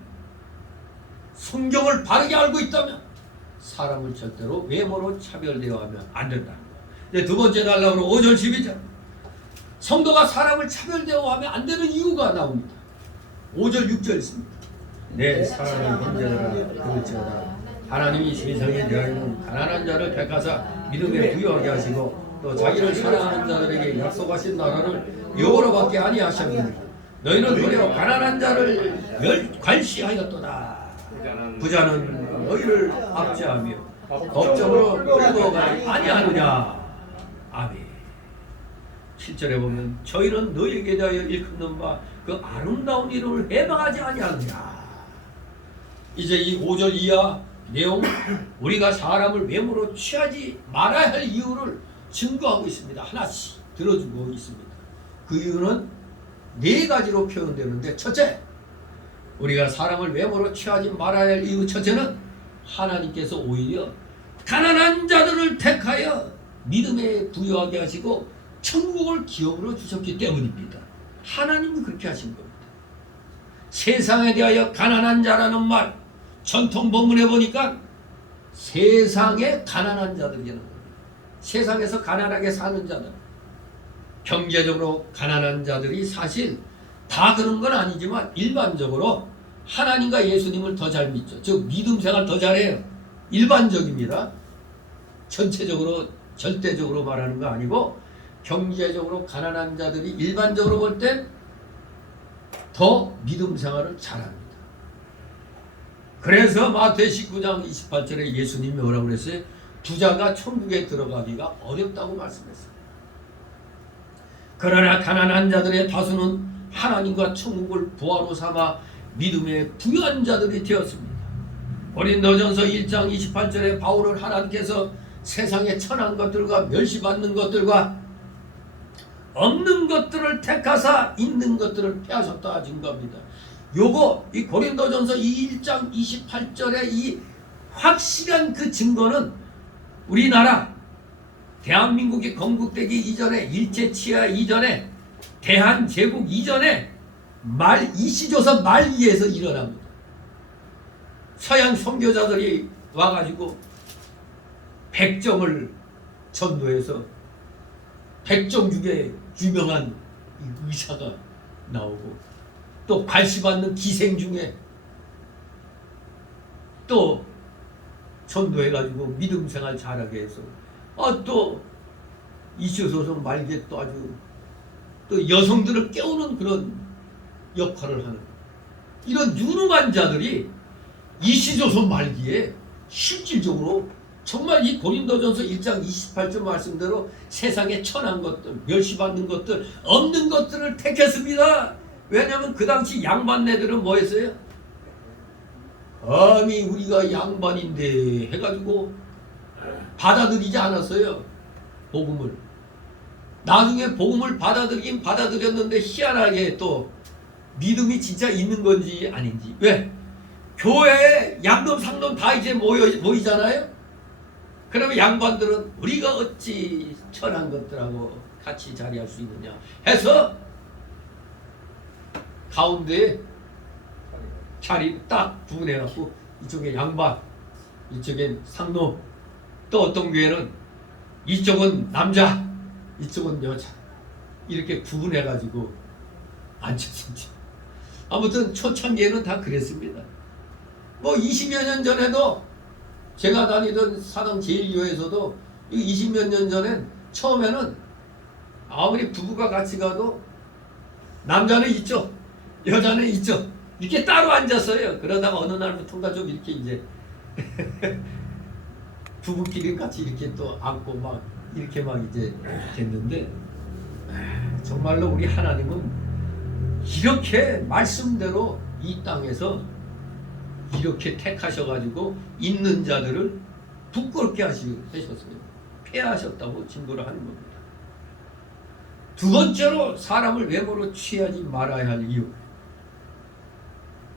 성경을 바르게 알고 있다면 사람을 절대로 외모로 차별대하면 안 된다는 거예요. 두 번째 달라고 5절 12절 성도가 사람을 차별대하면 안 되는 이유가 나옵니다. 5절 6절 있습니다. 내 사랑하는 형제들아 그럴지어다 하나님이 세상에 대하여 가난한 자를 택하사 믿음에 부여하게 하시고 또 자기를 사랑하는 자들에게 약속하신 나라를 영으로 받게 아니하셨느니 너희는 도리어 가난한 자를 관시하였도다. 부자는 너희를 압제하며 법정으로 끌고 가지 아니하느냐. 아멘. 7절에 보면 저희는 너희에게 대하여 일컫는 바 그 아름다운 이름을 해방하지 아니하느냐. 이제 이 5절 이하 내용 우리가 사람을 외모로 취하지 말아야 할 이유를 증거하고 있습니다. 하나씩 들어주고 있습니다. 그 이유는 4가지로 표현되는데 첫째, 우리가 사람을 외모로 취하지 말아야 할 이유 첫째는 하나님께서 오히려 가난한 자들을 택하여 믿음에 부여하게 하시고 천국을 기업으로 주셨기 때문입니다. 하나님은 그렇게 하신 겁니다. 세상에 대하여 가난한 자라는 말 전통 본문에 보니까 세상에 가난한 자들이라는 겁니다. 세상에서 가난하게 사는 자들, 경제적으로 가난한 자들이 사실 다 그런 건 아니지만 일반적으로 하나님과 예수님을 더 잘 믿죠. 즉 믿음 생활 더 잘해요. 일반적입니다. 전체적으로 절대적으로 말하는 거 아니고 경제적으로 가난한 자들이 일반적으로 볼 때 더 믿음 생활을 잘합니다. 그래서 마태복음 19장 28절에 예수님이 뭐라고 그랬어요? 부자가 천국에 들어가기가 어렵다고 말씀했어요. 그러나 가난한 자들의 다수는 하나님과 천국을 부하로 삼아 믿음의 부유한 자들이 되었습니다. 고린도전서 1장 28절에 바울은 하나님께서 세상에 천한 것들과 멸시받는 것들과 없는 것들을 택하사 있는 것들을 폐하셨다 하신 겁니다. 요거 이 고린도전서 1장 28절의 이 확실한 그 증거는 우리나라 대한민국이 건국되기 이전에 일제 치하 이전에 대한제국 이전에 이시조선 말기에서 일어납니다. 서양 선교자들이 와가지고 백정을 전도해서 백정 중에 유명한 의사가 나오고 또 발시받는 기생 중에 또 전도해가지고 믿음 생활 잘하게 해서 또 이시조선 말기에 또 아주 또 여성들을 깨우는 그런 역할을 하는 이런 유능한 자들이 이시조선 말기에 실질적으로 정말 이 고린도전서 1장 28절 말씀대로 세상에 천한 것들, 멸시받는 것들, 없는 것들을 택했습니다. 왜냐하면 그 당시 양반네들은 뭐 했어요? 감히 우리가 양반인데 해가지고 받아들이지 않았어요. 복음을. 나중에 복음을 받아들이긴 받아들였는데 희한하게 또 믿음이 진짜 있는 건지 아닌지. 왜? 교회에 양놈 상놈 다 이제 모이잖아요. 그러면 양반들은 우리가 어찌 천한 것들하고 같이 자리할 수 있느냐 해서 가운데 자리 딱 구분해갖고 이쪽에 양반, 이쪽엔 상놈, 또 어떤 교회는 이쪽은 남자, 이쪽은 여자 이렇게 구분해가지고 앉혔습니다. 아무튼 초창기에는 다 그랬습니다. 뭐 20여 년 전에도 제가 다니던 사당 제1교회에서도 20몇 년 전엔 처음에는 아무리 부부가 같이 가도 남자는 있죠, 여자는 있죠. 이렇게 따로 앉았어요. 그러다가 어느 날부터인가 좀 이렇게 이제 부부끼리 같이 이렇게 또 앉고 막 이렇게 막 이제 됐는데 정말로 우리 하나님은 이렇게 말씀대로 이 땅에서 이렇게 택하셔가지고 있는 자들을 부끄럽게 하셨습니다. 폐하셨다고 증거를 하는 겁니다. 두 번째로 사람을 외모로 취하지 말아야 할 이유.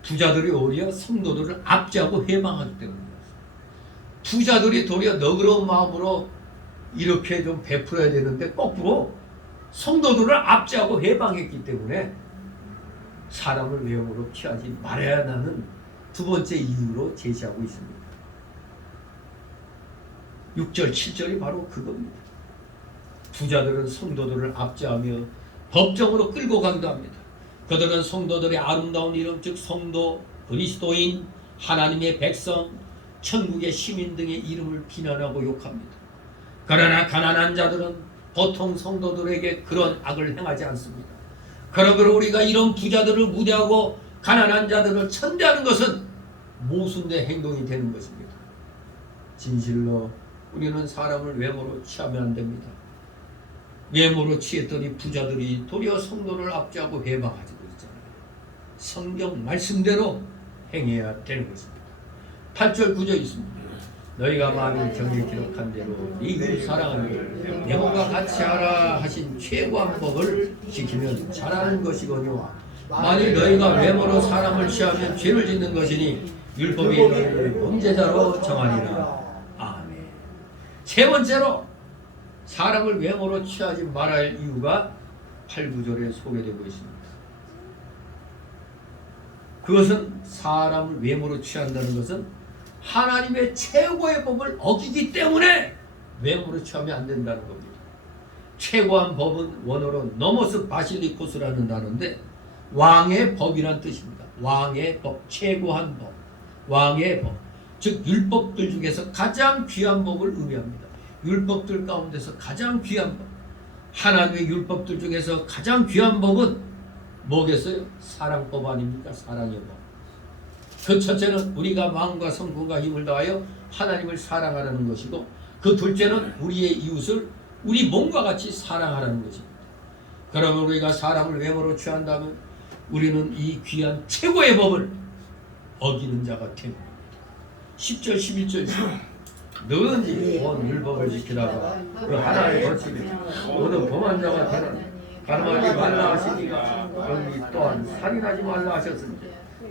부자들이 오히려 성도들을 압제하고 해방하기 때문입니다. 부자들이 도리어 너그러운 마음으로 이렇게 좀 베풀어야 되는데 거꾸로 성도들을 압제하고 해방했기 때문에 사람을 외모로 취하지 말아야 하는 두 번째 이유로 제시하고 있습니다. 6절 7절이 바로 그겁니다. 부자들은 성도들을 압제하며 법정으로 끌고 가기도 합니다. 그들은 성도들의 아름다운 이름 즉 성도, 그리스도인, 하나님의 백성, 천국의 시민 등의 이름을 비난하고 욕합니다. 그러나 가난한 자들은 보통 성도들에게 그런 악을 행하지 않습니다. 그러므로 우리가 이런 부자들을 무대하고 가난한 자들을 천대하는 것은 모순된 행동이 되는 것입니다. 진실로 우리는 사람을 외모로 취하면 안 됩니다. 외모로 취했더니 부자들이 도리어 성도를 압제하고 해방하지도 있잖아요. 성경 말씀대로 행해야 되는 것입니다. 8절 9절 있습니다. 너희가 만일 정에 기록한 대로 네 이웃 사랑하며 외모가 같이 하라 하신 최고한 법을 지키면 잘하는 것이거니와 만일 너희가 외모로 사람을 취하면 죄를 짓는 것이니 율법이 너희를 범죄자로 정하리라. 아멘. 세 번째로 사람을 외모로 취하지 말아야 할 이유가 8, 9절에 소개되고 있습니다. 그것은 사람을 외모로 취한다는 것은 하나님의 최고의 법을 어기기 때문에 외모로 취하면 안 된다는 겁니다. 최고한 법은 원어로 노모스 바실리코스라는 단어인데 왕의 법이란 뜻입니다. 왕의 법, 최고한 법, 왕의 법, 즉 율법들 중에서 가장 귀한 법을 의미합니다. 율법들 가운데서 가장 귀한 법, 하나님의 율법들 중에서 가장 귀한 법은 뭐겠어요? 사랑법 아닙니까? 사랑의 법. 그 첫째는 우리가 마음과 성품과 힘을 다하여 하나님을 사랑하라는 것이고 그 둘째는 우리의 이웃을 우리 몸과 같이 사랑하라는 것입니다. 그러면 우리가 사람을 외모로 취한다면 우리는 이 귀한 최고의 법을 어기는 자가 되는 겁니다. 10절 11절 너희는 본 율법을 지키다가 그 하나의 거침에 모든 범한 자가 되는 가늠하지 말라 하시니가 여기 또한 살인하지 말라 하셨으니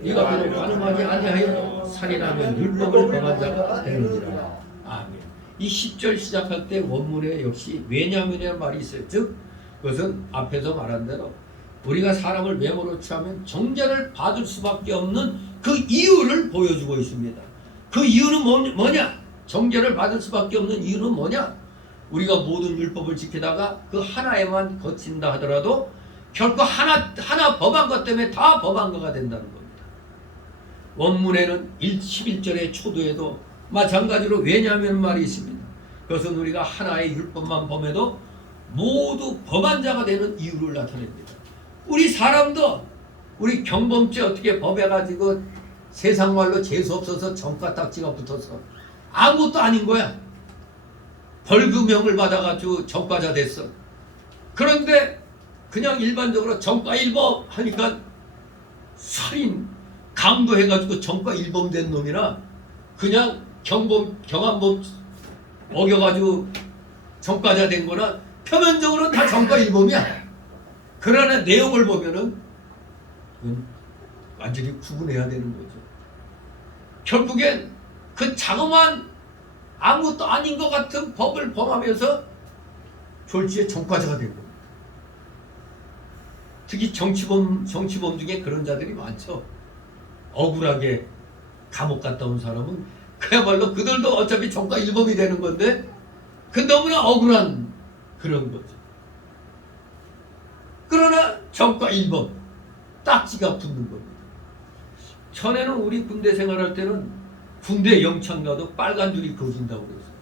네가 비록 가늠하지 아니하여 살인하면 율법을 범한 자가 되는지라. 아멘. 이 10절 시작할 때 원문에 역시 왜냐하면이라는 말이 있어요. 즉 그것은 앞에서 말한 대로 우리가 사람을 외모로 취하면 정죄를 받을 수밖에 없는 그 이유를 보여주고 있습니다. 그 이유는 뭐냐? 정죄를 받을 수밖에 없는 이유는 뭐냐? 우리가 모든 율법을 지키다가 그 하나에만 거친다 하더라도 결코 하나 범한 것 때문에 다 범한 거가 된다는 겁니다. 원문에는 11절의 초도에도 마찬가지로 왜냐하면 말이 있습니다. 그것은 우리가 하나의 율법만 범해도 모두 범한 자가 되는 이유를 나타냅니다. 우리 사람도 우리 경범죄 어떻게 범해가지고 세상 말로 재수 없어서 정가딱지가 붙어서 아무것도 아닌 거야. 벌금형을 받아가지고 전과자 됐어. 그런데 그냥 일반적으로 전과 1범 하니까 살인 강도해가지고 전과 1범 된 놈이나 그냥 경한범 어겨가지고 전과자 된 거나 표면적으로는 다 전과 1범이야. 그러나 내용을 보면은 완전히 구분해야 되는 거죠. 결국엔 그 자그마한 아무것도 아닌 것 같은 법을 범하면서 졸지에 전과자가 된 겁니다. 특히 정치범 중에 그런 자들이 많죠. 억울하게 감옥 갔다 온 사람은 그야말로 그들도 어차피 전과 1범이 되는 건데 그 너무나 억울한 그런 거죠. 그러나 전과 1범 딱지가 붙는 겁니다. 전에는 우리 군대 생활할 때는 군대 영창 가도 빨간 줄이 그어진다고 그랬어요.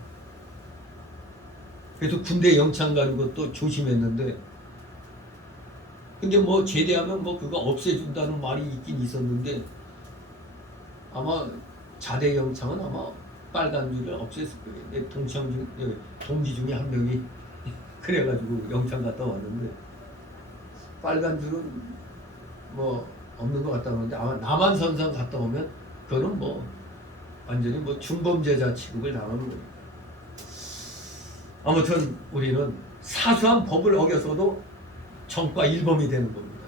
그래서 군대 영창 가는 것도 조심했는데 근데 뭐 제대하면 뭐 그거 없애준다는 말이 있긴 있었는데 아마 자대 영창은 아마 빨간 줄을 없앴을 거예요. 내 동기 중에 한 명이 그래가지고 영창 갔다 왔는데 빨간 줄은 뭐 없는 것 같다 그러는데 아마 남한선상 갔다 오면 그거는 뭐 완전히 뭐 중범죄자 취급을 당하는 거예요. 아무튼 우리는 사소한 법을 어겨서도 전과 1범이 되는 겁니다.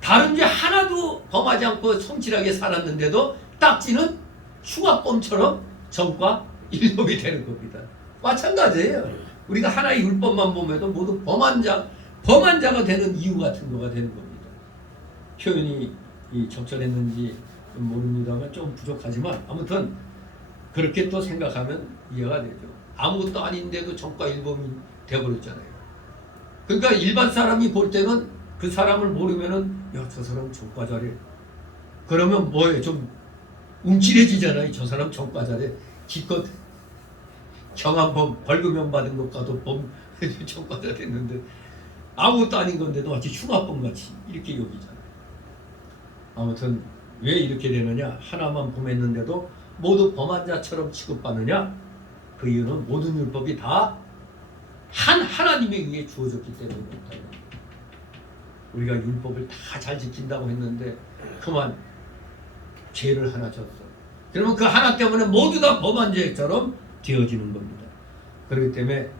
다른 죄 하나도 범하지 않고 성실하게 살았는데도 딱지는 흉악범처럼 전과 1범이 되는 겁니다. 마찬가지예요. 우리가 하나의 율법만 보면도 모두 범한 자가 되는 이유 같은 거가 되는 겁니다. 표현이 적절했는지 모릅니다만 좀 부족하지만 아무튼 그렇게 또 생각하면 이해가 되죠. 아무것도 아닌데도 전과 1범이 되어버렸잖아요. 그러니까 일반 사람이 볼 때는 그 사람을 모르면은 야, 저 사람 전과자래. 그러면 뭐예요? 좀 움찔해지잖아요. 저 사람 전과자래. 기껏 경한범 벌금형 받은 것과도 전과자 됐는데 아무것도 아닌 건데도 마치 흉악범 같이 이렇게 여기잖아요. 아무튼 왜 이렇게 되느냐? 하나만 범했는데도 모두 범한 자처럼 취급받느냐? 그 이유는 모든 율법이 다 하나님에 의해 주어졌기 때문입니다. 우리가 율법을 다 잘 지킨다고 했는데 그만 죄를 하나 졌어. 그러면 그 하나 때문에 모두 다 범한 죄처럼 되어지는 겁니다. 그렇기 때문에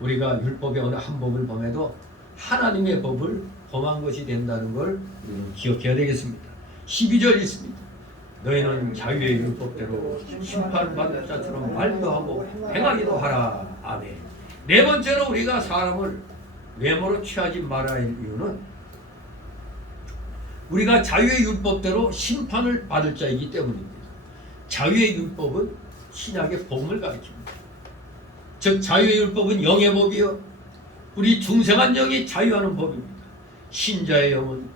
우리가 율법의 어느 한 법을 범해도 하나님의 법을 범한 것이 된다는 걸 우리는 기억해야 되겠습니다. 12절 있습니다. 너희는 자유의 율법대로 심판받을 자처럼 말도 하고 행하기도 하라. 아멘. 네 번째로 우리가 사람을 외모로 취하지 말아야 할 이유는 우리가 자유의 율법대로 심판을 받을 자이기 때문입니다. 자유의 율법은 신약의 복음을 가르칩니다. 즉 자유의 율법은 영의 법이요 우리 중생한 영이 자유하는 법입니다. 신자의 영은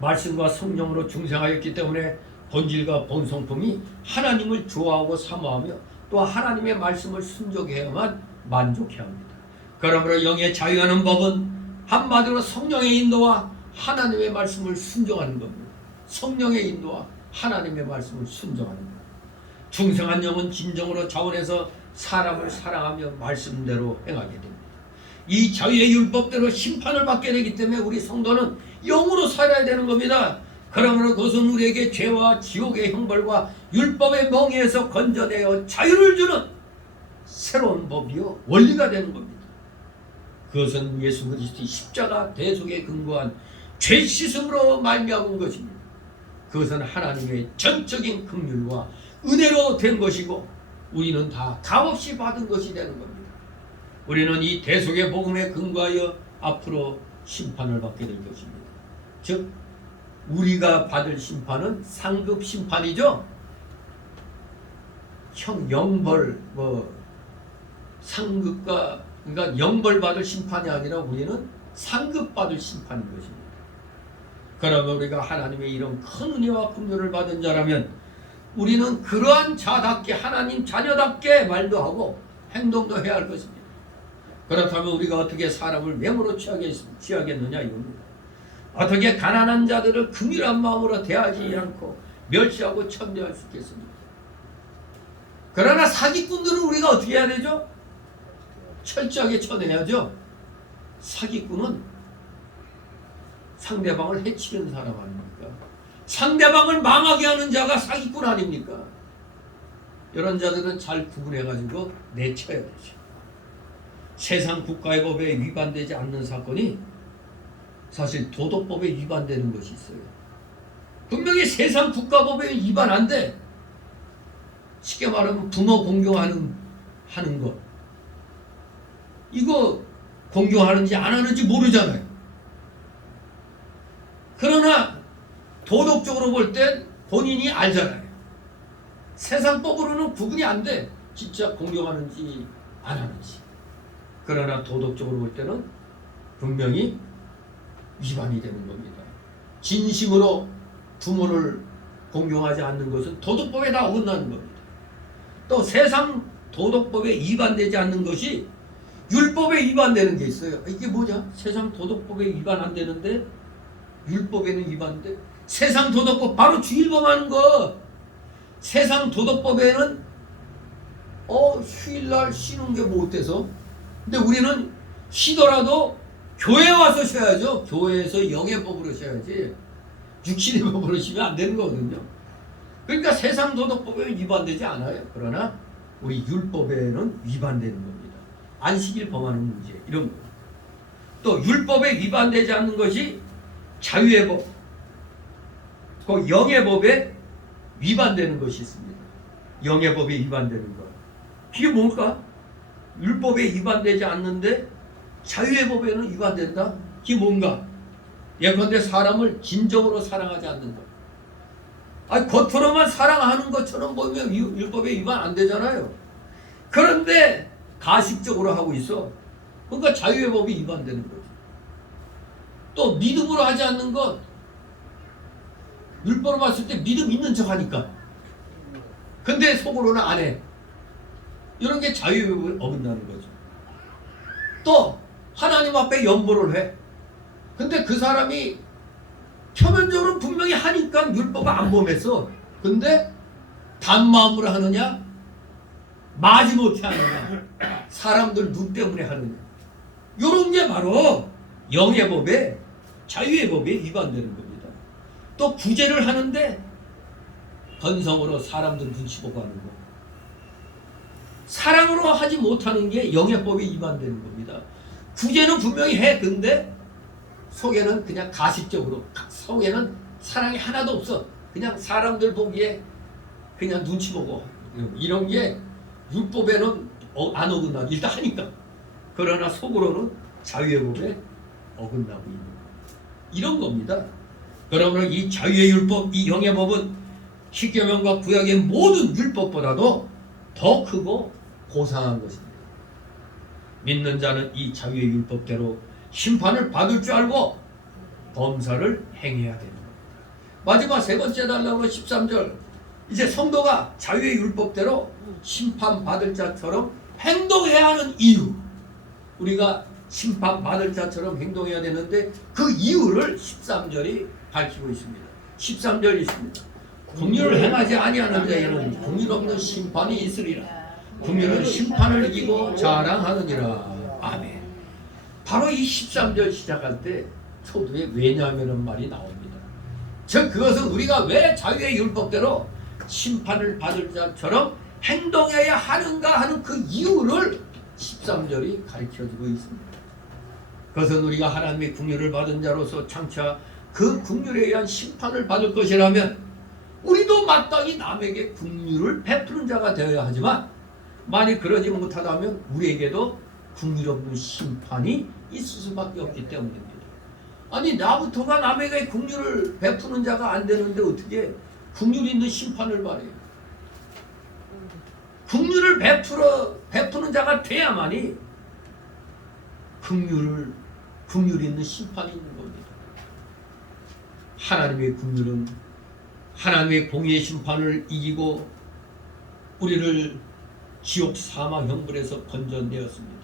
말씀과 성령으로 중생하였기 때문에 본질과 본성품이 하나님을 좋아하고 사모하며 또 하나님의 말씀을 순종해야만 만족해야 합니다. 그러므로 영의 자유하는 법은 한마디로 성령의 인도와 하나님의 말씀을 순종하는 겁니다. 성령의 인도와 하나님의 말씀을 순종하는 겁니다. 중생한 영은 진정으로 자원해서 사람을 사랑하며 말씀대로 행하게 됩니다. 이 자유의 율법대로 심판을 받게 되기 때문에 우리 성도는 영으로 살아야 되는 겁니다. 그러므로 그것은 우리에게 죄와 지옥의 형벌과 율법의 멍에에서 건져내어 자유를 주는 새로운 법이요 원리가 되는 겁니다. 그것은 예수 그리스도의 십자가 대속에 근거한 죄 씻음으로 말미암은 것입니다. 그것은 하나님의 전적인 긍휼과 은혜로 된 것이고 우리는 다 값없이 받은 것이 되는 겁니다. 우리는 이 대속의 복음에 근거하여 앞으로 심판을 받게 될 것입니다. 즉 우리가 받을 심판은 상급 심판이죠. 영벌 상급과 그러니까 영벌 받을 심판이 아니라 우리는 상급 받을 심판인 것입니다. 그러면 우리가 하나님의 이런 큰 은혜와 긍휼을 받은 자라면 우리는 그러한 자답게 하나님 자녀답게 말도 하고 행동도 해야 할 것입니다. 그렇다면 우리가 어떻게 사람을 맹으로 취하겠느냐 이겁니다. 어떻게 가난한 자들을 긍휼한 마음으로 대하지 않고 멸시하고 천대할 수 있겠습니까? 그러나 사기꾼들은 우리가 어떻게 해야 되죠? 철저하게 쳐내야죠. 사기꾼은 상대방을 해치는 사람 아닙니까? 상대방을 망하게 하는 자가 사기꾼 아닙니까? 이런 자들은 잘 구분해가지고 내쳐야 되죠. 세상 국가의 법에 위반되지 않는 사건이 사실 도덕법에 위반되는 것이 있어요. 분명히 세상 국가법에 위반 안 돼. 쉽게 말하면 부모 공경하는 것 이거 공경하는지 안 하는지 모르잖아요. 그러나 도덕적으로 볼 땐 본인이 알잖아요. 세상법으로는 구분이 안 돼. 진짜 공경하는지 안 하는지. 그러나 도덕적으로 볼 때는 분명히 위반이 되는 겁니다. 진심으로 부모를 공경하지 않는 것은 도덕법에 다 어긋나는 겁니다. 또 세상 도덕법에 위반되지 않는 것이 율법에 위반되는 게 있어요. 이게 뭐냐? 세상 도덕법에 위반 안 되는데 율법에는 위반돼. 세상 도덕법 바로 주일범하는 거. 세상 도덕법에는 휴일날 쉬는 게 못 돼서. 근데 우리는 쉬더라도 교회 와서 쉬어야죠. 교회에서 영의 법으로 쉬어야지. 육신의 법으로 쉬면 안 되는 거거든요. 그러니까 세상 도덕법에 위반되지 않아요. 그러나 우리 율법에는 위반되는 겁니다. 안식일 범하는 문제 이런 거. 또 율법에 위반되지 않는 것이 자유의 법, 그 영의 법에 위반되는 것이 있습니다. 영의 법에 위반되는 것. 그게 뭘까? 율법에 위반되지 않는데 자유의 법에는 위반된다? 그게 뭔가? 예컨대 사람을 진정으로 사랑하지 않는다. 겉으로만 사랑하는 것처럼 보면 율법에 위반 안 되잖아요. 그런데 가식적으로 하고 있어. 그러니까 자유의 법이 위반되는 거죠. 또 믿음으로 하지 않는 것, 율법으로 봤을 때 믿음 있는 척 하니까. 근데 속으로는 안 해. 이런 게 자유의 법을 어긋나는 거죠. 또 하나님 앞에 연보를 해. 근데 그 사람이 표면적으로 분명히 하니까 율법을 안 범했어. 근데 단마음으로 하느냐? 마지못해 하느냐? 사람들 눈 때문에 하느냐? 이런 게 바로 영의 법에 자유의 법에 위반되는 겁니다. 또 구제를 하는데 건성으로 사람들 눈치 보고 하는 거. 사랑으로 하지 못하는 게 영의 법에 위반되는 겁니다. 구제는 분명히 해. 근데 속에는 그냥 가식적으로, 속에는 사랑이 하나도 없어. 그냥 사람들 보기에 그냥 눈치 보고. 이런 게 율법에는 안 어긋나고 일단 하니까. 그러나 속으로는 자유의 법에 어긋나고 있는 거예요. 이런 겁니다. 그러므로 이 자유의 율법, 이 영의 법은 십계명과 구약의 모든 율법보다도 더 크고 고상한 것입니다. 믿는 자는 이 자유의 율법대로 심판을 받을 줄 알고 범사를 행해야 되는 겁니다. 마지막 세 번째 달라고 13절, 이제 성도가 자유의 율법대로 심판받을 자처럼 행동해야 하는 이유, 우리가 심판받을 자처럼 행동해야 되는데 그 이유를 13절이 밝히고 있습니다. 13절이 있습니다. 긍휼을 행하지 아니하는 자에는 긍휼 없는 심판이 있으리라. 긍휼은 심판을 이기고 자랑하느니라. 아멘. 바로 이 13절 시작할 때 초두에 왜냐하면은 말이 나옵니다. 즉 그것은 우리가 왜 자유의 율법대로 심판을 받을 자처럼 행동해야 하는가 하는 그 이유를 13절이 가르쳐주고 있습니다. 그것은 우리가 하나님의 긍휼을 받은 자로서 장차 그 긍휼에 의한 심판을 받을 것이라면 우리도 마땅히 남에게 긍휼을 베푸는 자가 되어야 하지만 만일 그러지 못하다면 우리에게도 긍휼 없는 심판이 있을 수밖에 없기 때문입니다. 아니 나부터가 남에게 긍휼을 베푸는 자가 안 되는데 어떻게 긍휼 있는 심판을 바래요? 긍휼을 베푸는 자가 돼야만이 긍휼 있는 심판이 있는 겁니다. 하나님의 긍휼은 하나님의 공의의 심판을 이기고 우리를 지옥 사망 형벌에서 건져내었습니다.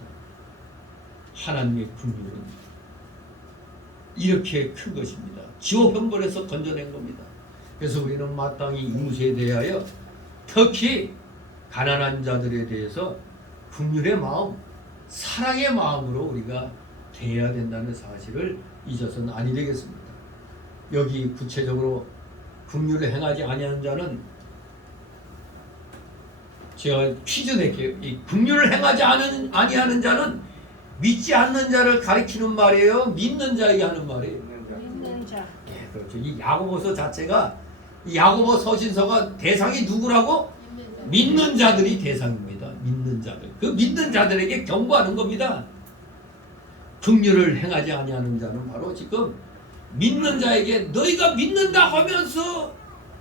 하나님의 긍휼은 이렇게 큰 것입니다. 지옥 형벌에서 건져낸 겁니다. 그래서 우리는 마땅히 이웃에 대하여 특히 가난한 자들에 대해서 긍휼의 마음, 사랑의 마음으로 우리가 대해야 된다는 사실을 잊어서는 아니 되겠습니다. 여기 구체적으로 긍휼을 행하지 아니하는 자는 제가 퀴즈 낼게요. 이 긍휼을 행하지 아니하는 자는 믿지 않는 자를 가리키는 말이에요? 믿는 자에게 하는 말이에요? 믿는 자. 예, 그렇죠. 이 야고보서 자체가 이 야고보 서신서가 대상이 누구라고? 믿는 자들이 대상입니다. 믿는 자들. 그 믿는 자들에게 경고하는 겁니다. 긍휼을 행하지 아니하는 자는 바로 지금 믿는 자에게 너희가 믿는다 하면서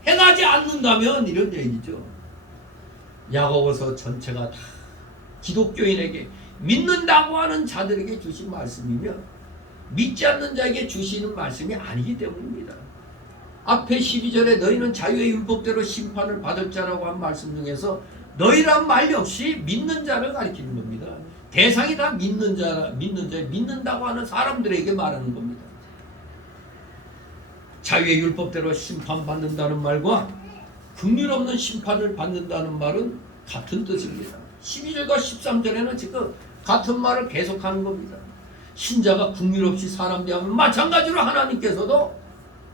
행하지 않는다면 이런 얘기죠. 야고보서 전체가 다 기독교인에게 믿는다고 하는 자들에게 주신 말씀이며 믿지 않는 자에게 주시는 말씀이 아니기 때문입니다. 앞에 12절에 너희는 자유의 율법대로 심판을 받을 자라고 한 말씀 중에서 너희란 말 역시 믿는 자를 가리키는 겁니다. 대상이 다 믿는다고 하는 사람들에게 말하는 겁니다. 자유의 율법대로 심판받는다는 말과 긍휼 없는 심판을 받는다는 말은 같은 뜻입니다. 12절과 13절에는 지금 같은 말을 계속하는 겁니다. 신자가 긍휼 없이 사람 대하면 마찬가지로 하나님께서도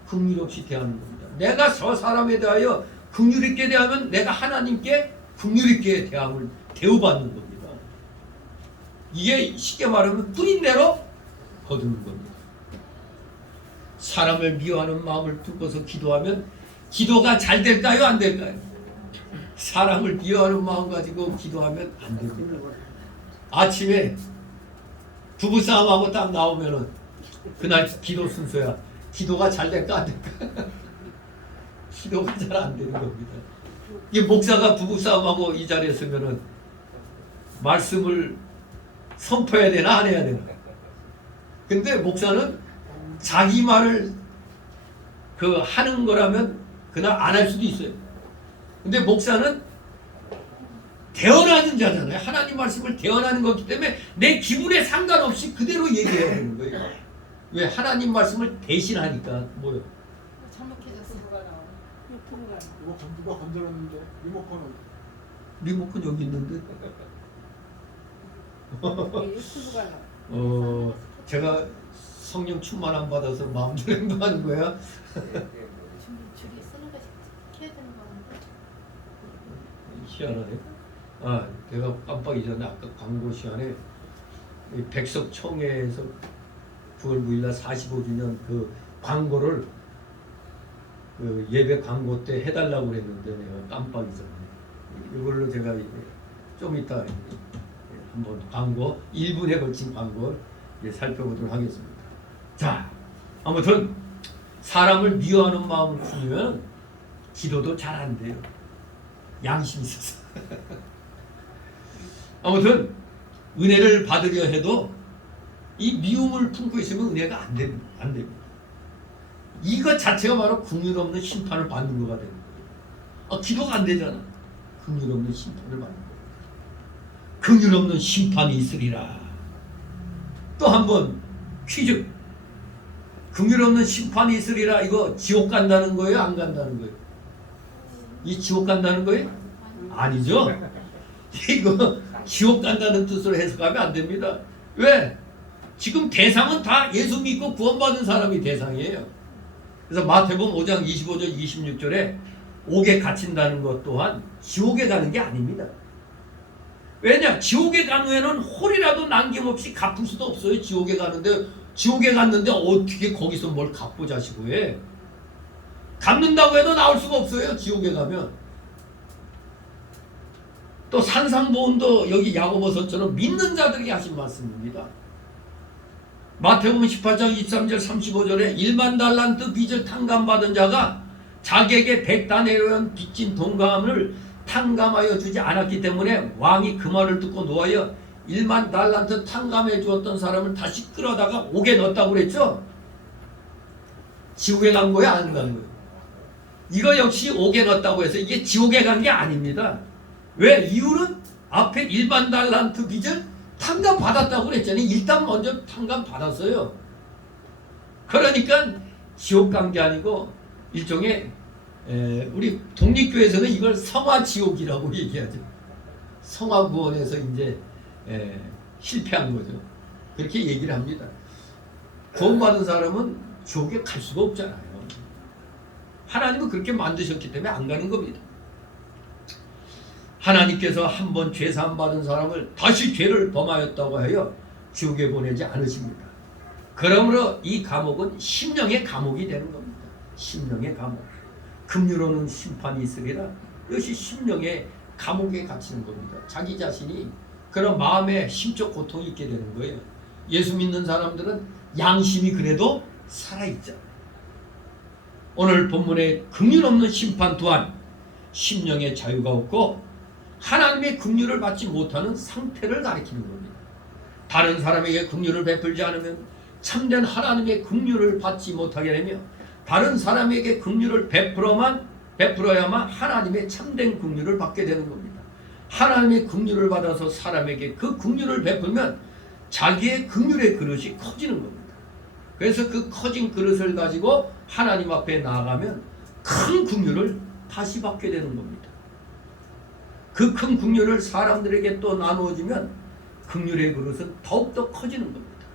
긍휼 없이 대하는 겁니다. 내가 저 사람에 대하여 긍휼 있게 대하면 내가 하나님께 긍휼 있게 대우받는 겁니다. 이게 쉽게 말하면 뿌린 대로 거두는 겁니다. 사람을 미워하는 마음을 품고서 기도하면 기도가 잘 될까요? 안 될까요? 사람을 미워하는 마음 가지고 기도하면 안 됩니다. 아침에 부부싸움하고 딱 나오면은 그날 기도 순서야. 기도가 잘 될까 안 될까? 기도가 잘 안 되는 겁니다. 이 목사가 부부싸움하고 이 자리에 서면은 말씀을 선포해야 되나 안 해야 되나? 근데 목사는 자기 말을 하는 거라면 그날 안 할 수도 있어요. 근데 목사는 대언하는 자잖아요. 하나님 말씀을 대언하는 거기 때문에 내 기분에 상관없이 그대로 얘기해야 되는 거예요. 왜? 하나님 말씀을 대신하니까. 뭐요? 잘못해졌어. 유튜브가. 리모컨 누가 건드렸는데 리모컨은 리모컨 여기 있는데. 유튜브가. 제가 성령 충만 안 받아서 마음대로 행동하는 거야. 줄이 쓰는 거 켜야 되는 건데. 희한하네. 아, 내가 깜빡 잊었네. 아까 광고 시간에 이 백석청회에서 9월 9일날 45주년 그 광고를 그 예배 광고 때 해달라고 그랬는데 내가 깜빡 잊었네. 이걸로 제가 이제 좀 이따 한번 광고 1분에 걸친 광고 살펴보도록 하겠습니다. 자, 아무튼 사람을 미워하는 마음을 품으면 기도도 잘 안 돼요. 양심이 있어서. 아무튼 은혜를 받으려 해도 이 미움을 품고 있으면 은혜가 안 됩니다. 이것 자체가 바로 긍휼 없는 심판을 받는 거가 되는 거예요. 기도가 안 되잖아. 긍휼 없는 심판을 받는 거예요. 긍휼 없는 심판이 있으리라. 또 한 번 퀴즈. 긍휼 없는 심판이 있으리라. 이거 지옥 간다는 거예요? 안 간다는 거예요? 이 지옥 간다는 거예요? 아니죠. 이거 지옥 간다는 뜻으로 해석하면 안 됩니다. 왜? 지금 대상은 다 예수 믿고 구원받은 사람이 대상이에요. 그래서 마태복음 5장 25절 26절에 옥에 갇힌다는 것 또한 지옥에 가는 게 아닙니다. 왜냐? 지옥에 간 후에는 홀이라도 남김없이 갚을 수도 없어요. 지옥에 갔는데 어떻게 거기서 뭘 갚고 자시고 해. 갚는다고 해도 나올 수가 없어요. 지옥에 가면. 또 산상보훈도 여기 야고보서처럼 믿는 자들이 하신 말씀입니다. 마태복음 18장 23절 35절에 1만 달란트 빚을 탕감받은 자가 자기에게 100다네로연 빚진 동감을 탕감하여 주지 않았기 때문에 왕이 그 말을 듣고 노하여 1만 달란트 탕감해 주었던 사람을 다시 끌어다가 옥에 넣었다고 그랬죠. 지옥에 간 거야 안 간 거야? 이거 역시 옥에 넣었다고 해서 이게 지옥에 간 게 아닙니다. 왜? 이유는 앞에 1만 달란트 빚을 탕감 받았다고 그랬잖아요. 일단 먼저 탕감 받았어요. 그러니까 지옥 간 게 아니고 일종의 우리 독립교회에서는 이걸 성화지옥이라고 얘기하죠. 성화구원에서 이제 실패한 거죠. 그렇게 얘기를 합니다. 구원받은 사람은 지옥에 갈 수가 없잖아요. 하나님은 그렇게 만드셨기 때문에 안 가는 겁니다. 하나님께서 한번 죄 사함 받은 사람을 다시 죄를 범하였다고 하여 지옥에 보내지 않으십니다. 그러므로 이 감옥은 심령의 감옥이 되는 겁니다. 심령의 감옥. 금유로는 심판이 있으리라. 이것이 심령의 감옥에 갇히는 겁니다. 자기 자신이 그런 마음에 심적 고통이 있게 되는 거예요. 예수 믿는 사람들은 양심이 그래도 살아있잖아요. 오늘 본문의 긍휼 없는 심판 또한 심령의 자유가 없고 하나님의 긍휼을 받지 못하는 상태를 가리키는 겁니다. 다른 사람에게 긍휼을 베풀지 않으면 참된 하나님의 긍휼을 받지 못하게 되며 다른 사람에게 긍휼을 베풀어야만 하나님의 참된 긍휼을 받게 되는 겁니다. 하나님의 긍휼을 받아서 사람에게 그 긍휼을 베풀면 자기의 긍휼의 그릇이 커지는 겁니다. 그래서 그 커진 그릇을 가지고 하나님 앞에 나아가면 큰 긍휼을 다시 받게 되는 겁니다. 그 큰 긍휼을 사람들에게 또 나누어지면 긍휼의 그릇은 더욱더 커지는 겁니다.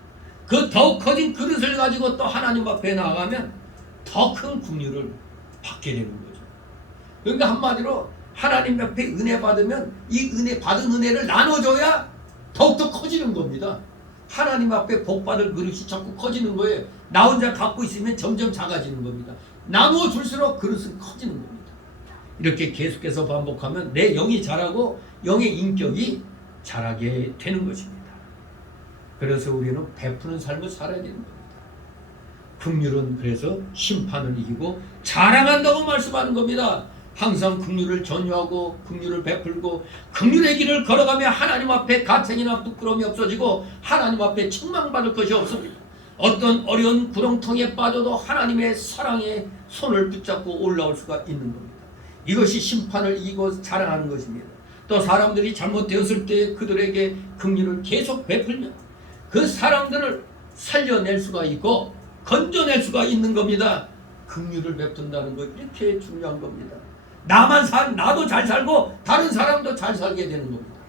그 더욱 커진 그릇을 가지고 또 하나님 앞에 나아가면 더 큰 긍휼을 받게 되는 거죠. 그러니까 한마디로 하나님 앞에 은혜 받으면 이 은혜 받은 은혜를 나눠줘야 더욱더 커지는 겁니다. 하나님 앞에 복 받을 그릇이 자꾸 커지는 거예요. 나 혼자 갖고 있으면 점점 작아지는 겁니다. 나누어 줄수록 그릇은 커지는 겁니다. 이렇게 계속해서 반복하면 내 영이 자라고 영의 인격이 자라게 되는 것입니다. 그래서 우리는 베푸는 삶을 살아야 되는 겁니다. 긍휼은 그래서 심판을 이기고 자랑한다고 말씀하는 겁니다. 항상 긍휼을 전유하고 긍휼을 베풀고 긍휼의 길을 걸어가며 하나님 앞에 가책이나 부끄러움이 없어지고 하나님 앞에 책망받을 것이 없습니다. 어떤 어려운 구렁텅이에 빠져도 하나님의 사랑의 손을 붙잡고 올라올 수가 있는 겁니다. 이것이 심판을 이기고 자랑하는 것입니다. 또 사람들이 잘못되었을 때 그들에게 긍휼을 계속 베풀면 그 사람들을 살려낼 수가 있고 건져낼 수가 있는 겁니다. 긍휼을 베푼다는 것 이렇게 중요한 겁니다. 나도 잘 살고 다른 사람도 잘 살게 되는 겁니다.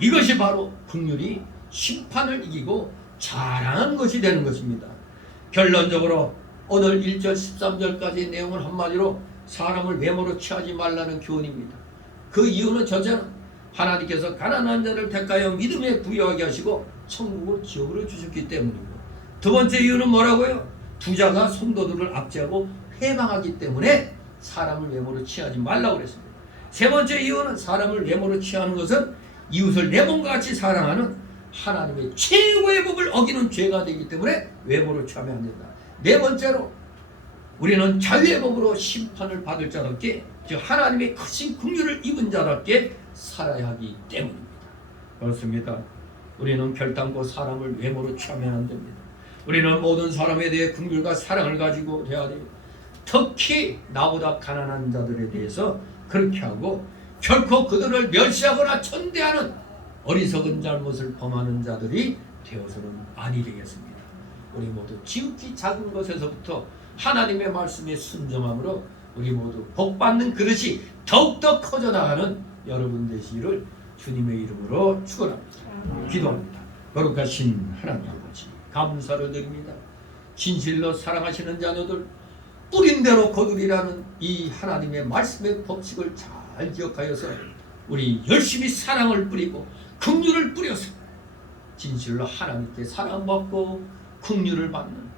이것이 바로 긍휼이 심판을 이기고 자랑한 것이 되는 것입니다. 결론적으로 오늘 1절 13절까지의 내용을 한마디로 사람을 외모로 취하지 말라는 교훈입니다. 그 이유는 첫째는 하나님께서 가난한 자를 택하여 믿음에 부여하게 하시고 천국을 지옥으로 주셨기 때문이고, 두 번째 이유는 뭐라고요? 부자가 성도들을 압제하고 회방하기 때문에 사람을 외모로 취하지 말라고 그랬습니다. 세 번째 이유는 사람을 외모로 취하는 것은 이웃을 내 몸과 같이 사랑하는 하나님의 최고의 법을 어기는 죄가 되기 때문에 외모로 취하면 안 된다. 네 번째로 우리는 자유의 법으로 심판을 받을 자답게, 즉 하나님의 크신 긍휼을 입은 자답게 살아야 하기 때문입니다. 그렇습니다. 우리는 결단코 사람을 외모로 취하면 안 됩니다. 우리는 모든 사람에 대해 긍휼과 사랑을 가지고 돼야 돼요. 특히 나보다 가난한 자들에 대해서 그렇게 하고 결코 그들을 멸시하거나 천대하는 어리석은 잘못을 범하는 자들이 되어서는 아니 되겠습니다. 우리 모두 지극히 작은 것에서부터 하나님의 말씀에 순종함으로 우리 모두 복받는 그릇이 더욱더 커져나가는 여러분 되시기를 주님의 이름으로 축원합니다. 기도합니다. 거룩하신 하나님 아버지 감사를 드립니다. 진실로 사랑하시는 자녀들 뿌린 대로 거두리라는 이 하나님의 말씀의 법칙을 잘 기억하여서 우리 열심히 사랑을 뿌리고 긍휼을 뿌려서 진실로 하나님께 사랑받고 긍휼을 받는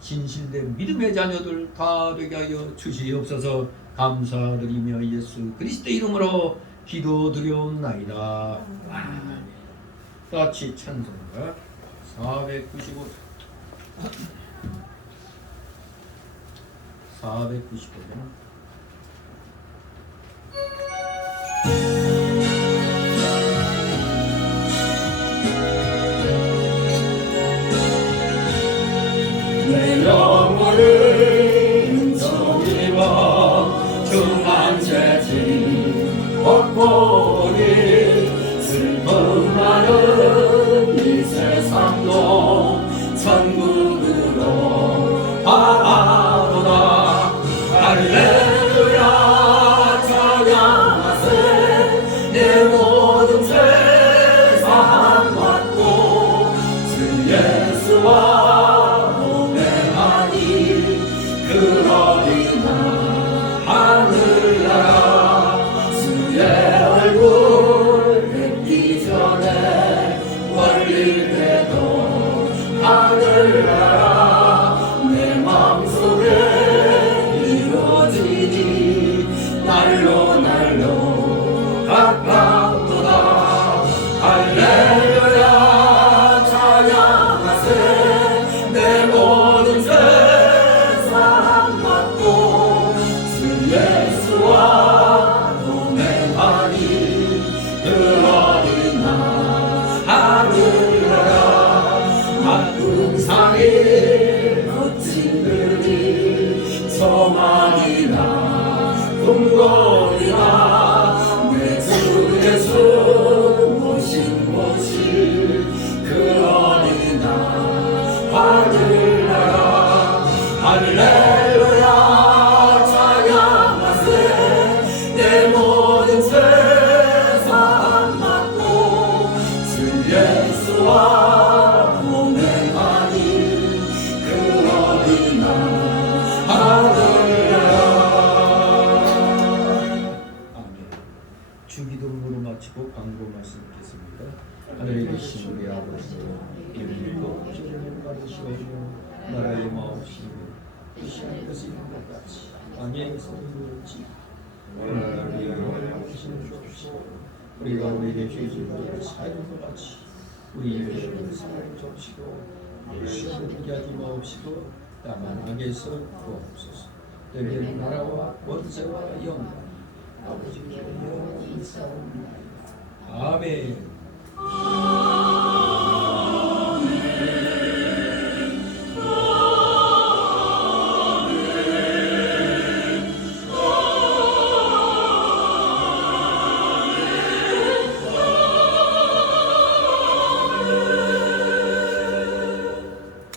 진실된 믿음의 자녀들 다 되게 하여 주시옵소서. 감사드리며 예수 그리스도의 이름으로 기도드려옵나이다. 아멘. 같이 찬송가 495 495번 내 영혼은 정의와 중한 재진 헛보니 슬픔 많은 이 세상도 천국으로 바라보다 할렐루야 찬양하세 내 모든 죄 사함받고 주 예수와 하늘나라 주의 얼굴 뵙기 전에 멀리 돼도 하늘나라 내 마음속에 이루어지니 날로 날로 가깝도다 할렐루야 찬양하세 내 모든 죄 예수와 동행하니 그 어린 날 하늘나라 한풍산이 거친들이 소망이나 꿈거리나 내 주 예수 모신 곳이 그 어린 날 하늘나라 할렐루야 내 모든 죄 사함받고 주 예수와 동행하니 그 어린 날 하늘나라. 아멘. 주기도문으로 마치고 광고 말씀 듣겠습니다. 하늘에 계신 우리 아버지 이름이 거룩하시는 받으시오며 나라의 마옵시며 뜻이 하는 것이 있는 것 같이 땅에서 이루어지 오늘 우리가 주시는 주옵시고 우리가 우리에게 죄짓는 사하는 것 같이 우리 죄를 사하여 주옵시고 시험에 들게 하지 마옵시고 다만 악에서 구하옵소서. 너희의 나라와 권세와 영광이 아버지께 영원히 있사옵나이다. 아멘.